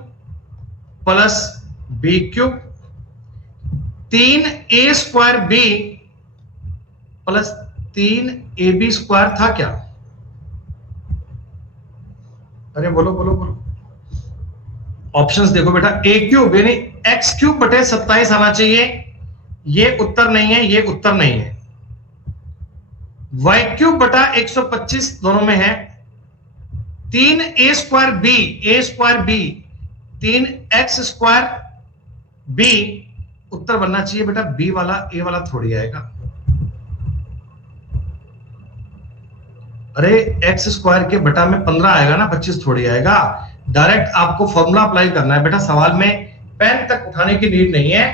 plus B cube 3a square b plus 3ab square था क्या? अरे बोलो बोलो बोलो। ऑप्शंस देखो बेटा, a क्यूब यानी x क्यूब बटे 27 आना चाहिए, ये उत्तर नहीं है, ये उत्तर नहीं है। y क्यूब बटा 125 दोनों में है। 3a square B 3x square B, उत्तर बनना चाहिए बेटा बी वाला, ए वाला थोड़ी आएगा। अरे x स्क्वायर के बटा में 15 आएगा ना, 25 थोड़ी आएगा। डायरेक्ट आपको फॉर्मूला अप्लाई करना है बेटा। सवाल में पेन तक उठाने की नीड नहीं है।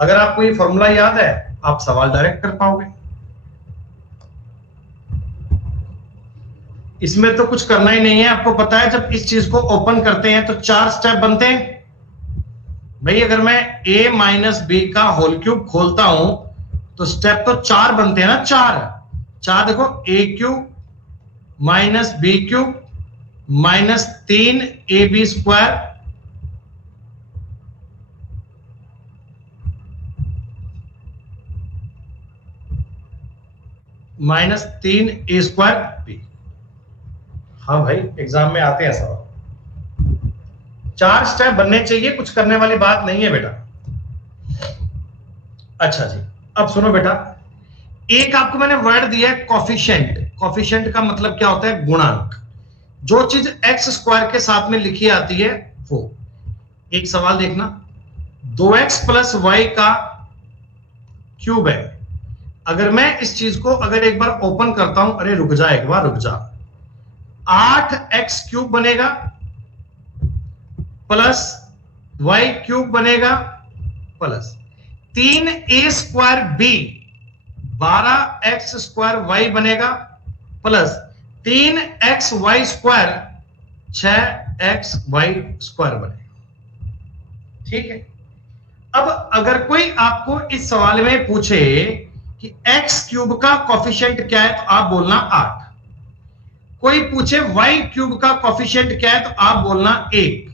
अगर आपको ये फॉर्मूला याद है, आप सवाल डायरेक्ट कर पाओगे। इसमें तो कुछ करना ही नहीं है। आपको पता है जब इस चीज को ओपन करते हैं तो 4 स्टेप बनते हैं भाई। अगर मैं a माइनस बी का होल क्यूब खोलता हूं तो स्टेप तो 4 बनते हैं ना। 4 देखो, a cube minus B cube minus 3ab square minus 3a square b. हाँ भाई, एग्जाम में आते हैं सवाल। 4 स्टेप बनने चाहिए, कुछ करने वाली बात नहीं है बेटा। अच्छा जी, अब सुनो बेटा, एक आपको मैंने वर्ड दिया है कॉफिशिएंट। कॉफिशिएंट का मतलब क्या होता है? गुणांक। जो चीज एक्स स्क्वायर के साथ में लिखी आती है वो। एक सवाल देखना, 2x प्लस वाई का क्यूब है। अगर मैं इस चीज को अगर एक बार ओपन करता हूं, अरे रुक जा, एक बार रुक जा, 8x क्यूब बनेगा प्लस वाई क्यूब बनेगा plus 3a square B 12x square Y बनेगा plus 3x Y square 6x Y square बनेगा। ठीक है। अब अगर कोई आपको इस सवाल में पूछे कि x क्यूब का कॉफिशिएंट क्या है, तो आप बोलना 8। कोई पूछे y क्यूब का कॉफिशिएंट क्या है, तो आप बोलना 1।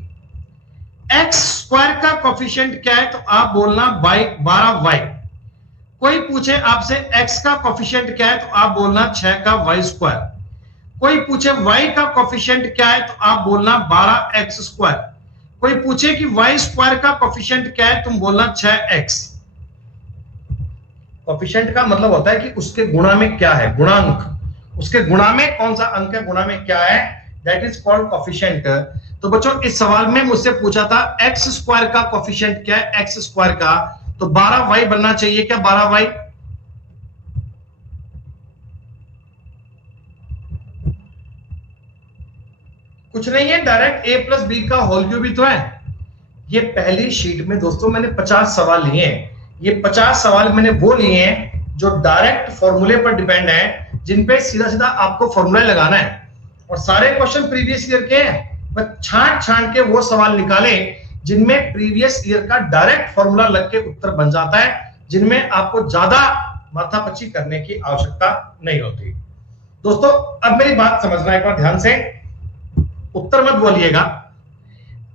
x स्क्वायर का कॉफिशिएंट क्या है, तो आप बोलना 12y। कोई पूछे आपसे x का कॉफिशिएंट क्या है, तो आप बोलना 6 का y स्क्वायर। कोई पूछे y का कॉफिशिएंट क्या है, तो आप बोलना 12x स्क्वायर। कोई पूछे कि y स्क्वायर का कॉफिशिएंट क्या है, तुम बोलना 6x। कॉफिशिएंट का मतलब होता है कि उसके गुणा में क्या है, गुणांक। उसके गुणा में कौन सा अंक है, गुणा में क्या है, दैट इज कॉल्ड कॉफिशिएंट। तो बच्चों इस सवाल में मुझसे पूछा था एक्स स्क्वायर का कॉफिशिएंट क्या है, एक्स स्क्वायर का, तो 12y बनना चाहिए क्या? 12y कुछ नहीं है, डायरेक्ट a प्लस बी का होल क्यूब ही तो है। ये पहली शीट में दोस्तों मैंने 50 सवाल लिए हैं। ये 50 सवाल मैंने वो लिए हैं जो डायरेक्ट फॉर्मूले पर डिपेंड है, जिन पे सीधा सीधा आपको फॉर्मूला लगाना है। और सारे क्वेश्चन प्रीवियस ईयर के हैं। बस छांट छांट के वो सवाल निकाले जिनमें प्रीवियस ईयर का डायरेक्ट फॉर्मूला लग के उत्तर बन जाता है, जिनमें आपको ज्यादा माथापच्ची करने की आवश्यकता नहीं होती। दोस्तों अब मेरी बात समझना एक बार ध्यान से, उत्तर मत बोलिएगा।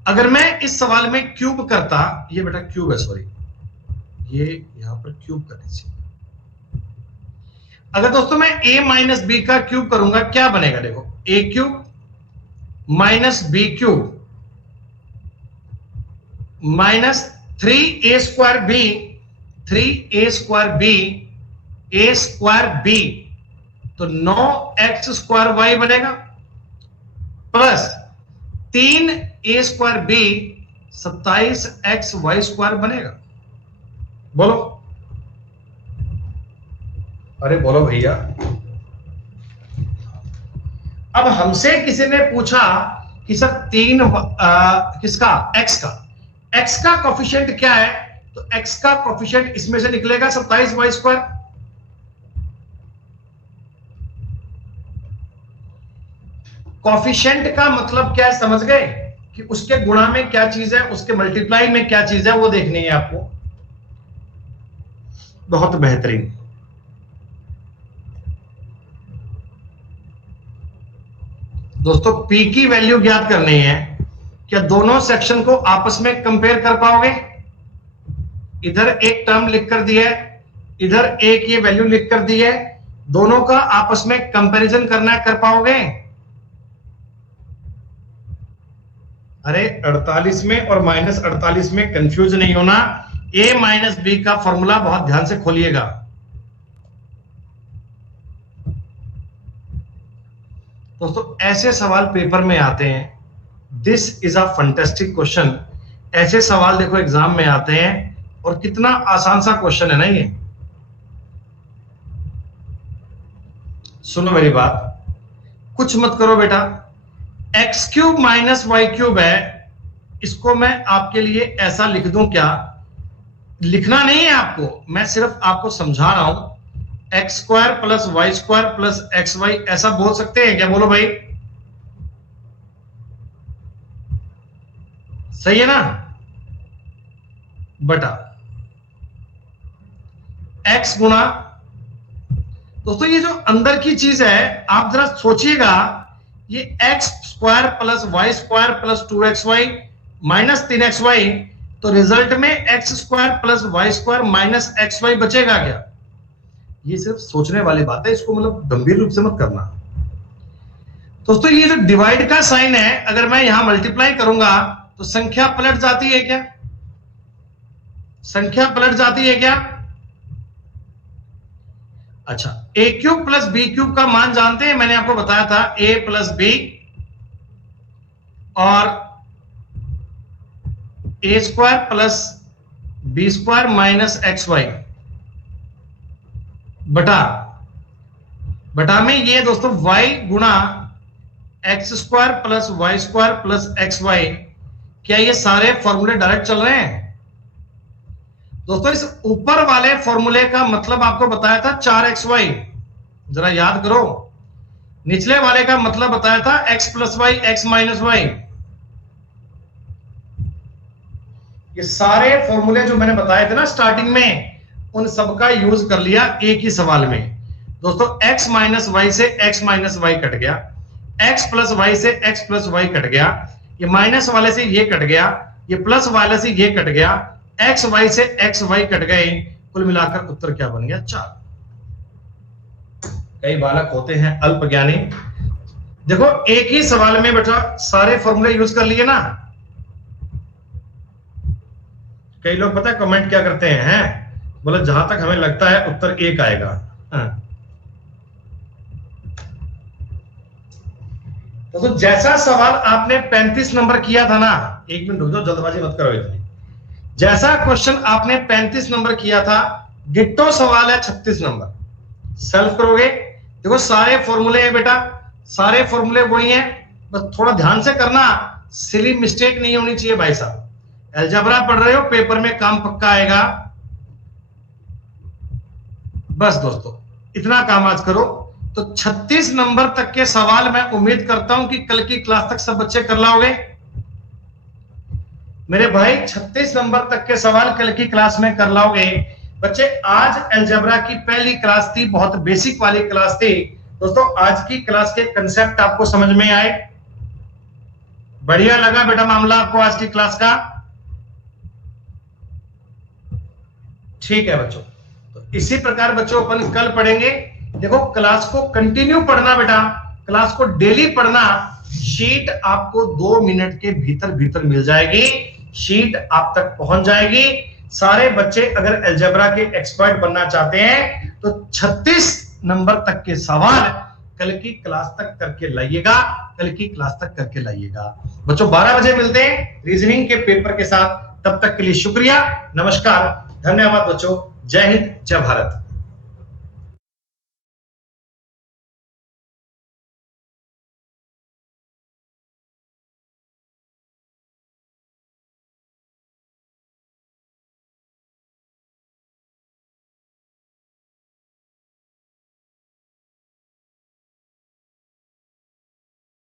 अगर मैं इस सवाल में क्यूब करता, ये बेटा क्यूब है, सॉरी ये यहां पर क्यूब करनी चाहिए। अगर दोस्तों मैं a माइनस बी का क्यूब करूंगा क्या बनेगा? देखो a cube minus B cube minus 3a square b, 3a square b, a square b, तो 9x स्क्वायर y बनेगा, plus 3a square b 27x y square बनेगा। बोलो, अरे बोलो भैया। अब हमसे किसी ने पूछा कि सर किसका x का कोफिशिएंट क्या है? तो x का कोफिशिएंट इसमें से निकलेगा 27y स्क्वायर। कोफिशिएंट का मतलब क्या है, समझ गए? कि उसके गुणा में क्या चीज है, उसके मल्टीप्लाई में क्या चीज है, वो देखनी है आपको। बहुत बेहतरीन। दोस्तों p की वैल्यू ज्ञात करनी है। क्या दोनों सेक्शन को आपस में कंपेयर कर पाओगे? इधर एक टर्म लिख कर दिया है, इधर एक ये वैल्यू लिख कर दी है, दोनों का आपस में कंपैरिजन करना है, कर पाओगे? अरे 48 में और माइनस 48 में कंफ्यूज नहीं होना। a माइनस बी का फॉर्मूला बहुत ध्यान से खोलिएगा। दोस्तों ऐसे सवाल पेपर में आते हैं, this is a fantastic question. ऐसे सवाल देखो एग्जाम में आते हैं, और कितना आसान सा क्वेश्चन है ना ये। सुनो मेरी बात, कुछ मत करो बेटा। X cube minus y cube है, इसको मैं आपके लिए ऐसा लिख दूं क्या? लिखना नहीं है आपको, मैं सिर्फ आपको समझा रहा हूं। X square plus Y square plus x y, ऐसा बोल सकते हैं क्या? बोलो भाई, सही है ना? बटा एक्स गुणा, दोस्तों ये जो अंदर की चीज है आप जरा सोचिएगा, ये x square plus Y square plus 2xy minus 3xy, तो रिजल्ट में x square plus Y square minus xy बचेगा क्या? ये सिर्फ सोचने वाली बात है, इसको मतलब गंभीर रूप से मत करना। दोस्तों ये जो डिवाइड का साइन है, अगर मैं यहां मल्टीप्लाई करूंगा तो संख्या पलट जाती है क्या? संख्या पलट जाती है क्या? अच्छा, a cube plus B cube का मान जानते हैं? मैंने आपको बताया था a प्लस बी और a square plus B square minus x y बटा में ये दोस्तों y गुणा x square plus Y square plus x y. क्या ये सारे फॉर्मूले डायरेक्ट चल रहे हैं? दोस्तों इस ऊपर वाले फॉर्मूले का मतलब आपको बताया था 4xy, जरा याद करो। निचले वाले का मतलब बताया था x plus Y x minus y. ये सारे फॉर्मूले जो मैंने बताए थे ना स्टार्टिंग में, उन सबका यूज कर लिया एक ही सवाल में। दोस्तों x माइनस वाई से x माइनस वाई कट गया, x प्लस वाई से x प्लस वाई कट गया, ये माइनस वाले से ये कट गया, ये प्लस वाले से ये कट गया, एक्स वाई से एक्स वाई कट गए, कुल मिलाकर उत्तर क्या बन गया? 4। कई बालक होते हैं अल्पज्ञानी। देखो एक ही सवाल में बेटा सारे फॉर्मूले यूज कर लिए ना। कई लोग पता है कमेंट क्या करते हैं, बोले जहां तक हमें लगता है उत्तर 1 आएगा। तो जैसा सवाल आपने 35 नंबर किया था ना, 1 मिनट रुक जाओ, जल्दबाजी मत करो इतनी। जैसा क्वेश्चन आपने 35 नंबर किया था, डिट्टो सवाल है 36 नंबर। सॉल्व करोगे, देखो सारे फॉर्मूले हैं बेटा, सारे फॉर्मूले वही हैं, बस थोड़ा ध्यान से करना, सिली मिस्टेक नहीं होनी चाहिए भाई साहब। अलजेब्रा पढ़ रहे हो, पेपर में काम पक्का आएगा। बस दोस्तों इतना काम आज करो। तो 36 नंबर तक के सवाल मैं उम्मीद करता हूं कि कल की क्लास तक सब बच्चे कर लाओगे मेरे भाई। 36 नंबर तक के सवाल कल की क्लास में कर लाओगे बच्चे। आज अलजेब्रा की पहली क्लास थी, बहुत बेसिक वाली क्लास थी दोस्तों। आज की क्लास के कंसेप्ट आपको समझ में आए? बढ़िया लगा बेटा मामला आपको आज की क्लास का? ठीक है बच्चों, तो इसी प्रकार बच्चों अपन कल पढ़ेंगे। देखो क्लास को कंटिन्यू पढ़ना बेटा, क्लास को डेली पढ़ना। शीट आपको 2 मिनट के भीतर भीतर मिल जाएगी, शीट आप तक पहुंच जाएगी। सारे बच्चे अगर अलजेब्रा के एक्सपर्ट बनना चाहते हैं तो 36 नंबर तक के सवाल कल की क्लास तक करके लाइएगा, कल की क्लास तक करके लाइएगा बच्चों। 12 बजे मिलते हैं रीजनिंग के पेपर के साथ। तब तक के लिए शुक्रिया, नमस्कार, धन्यवाद बच्चों। जय हिंद, जय भारत।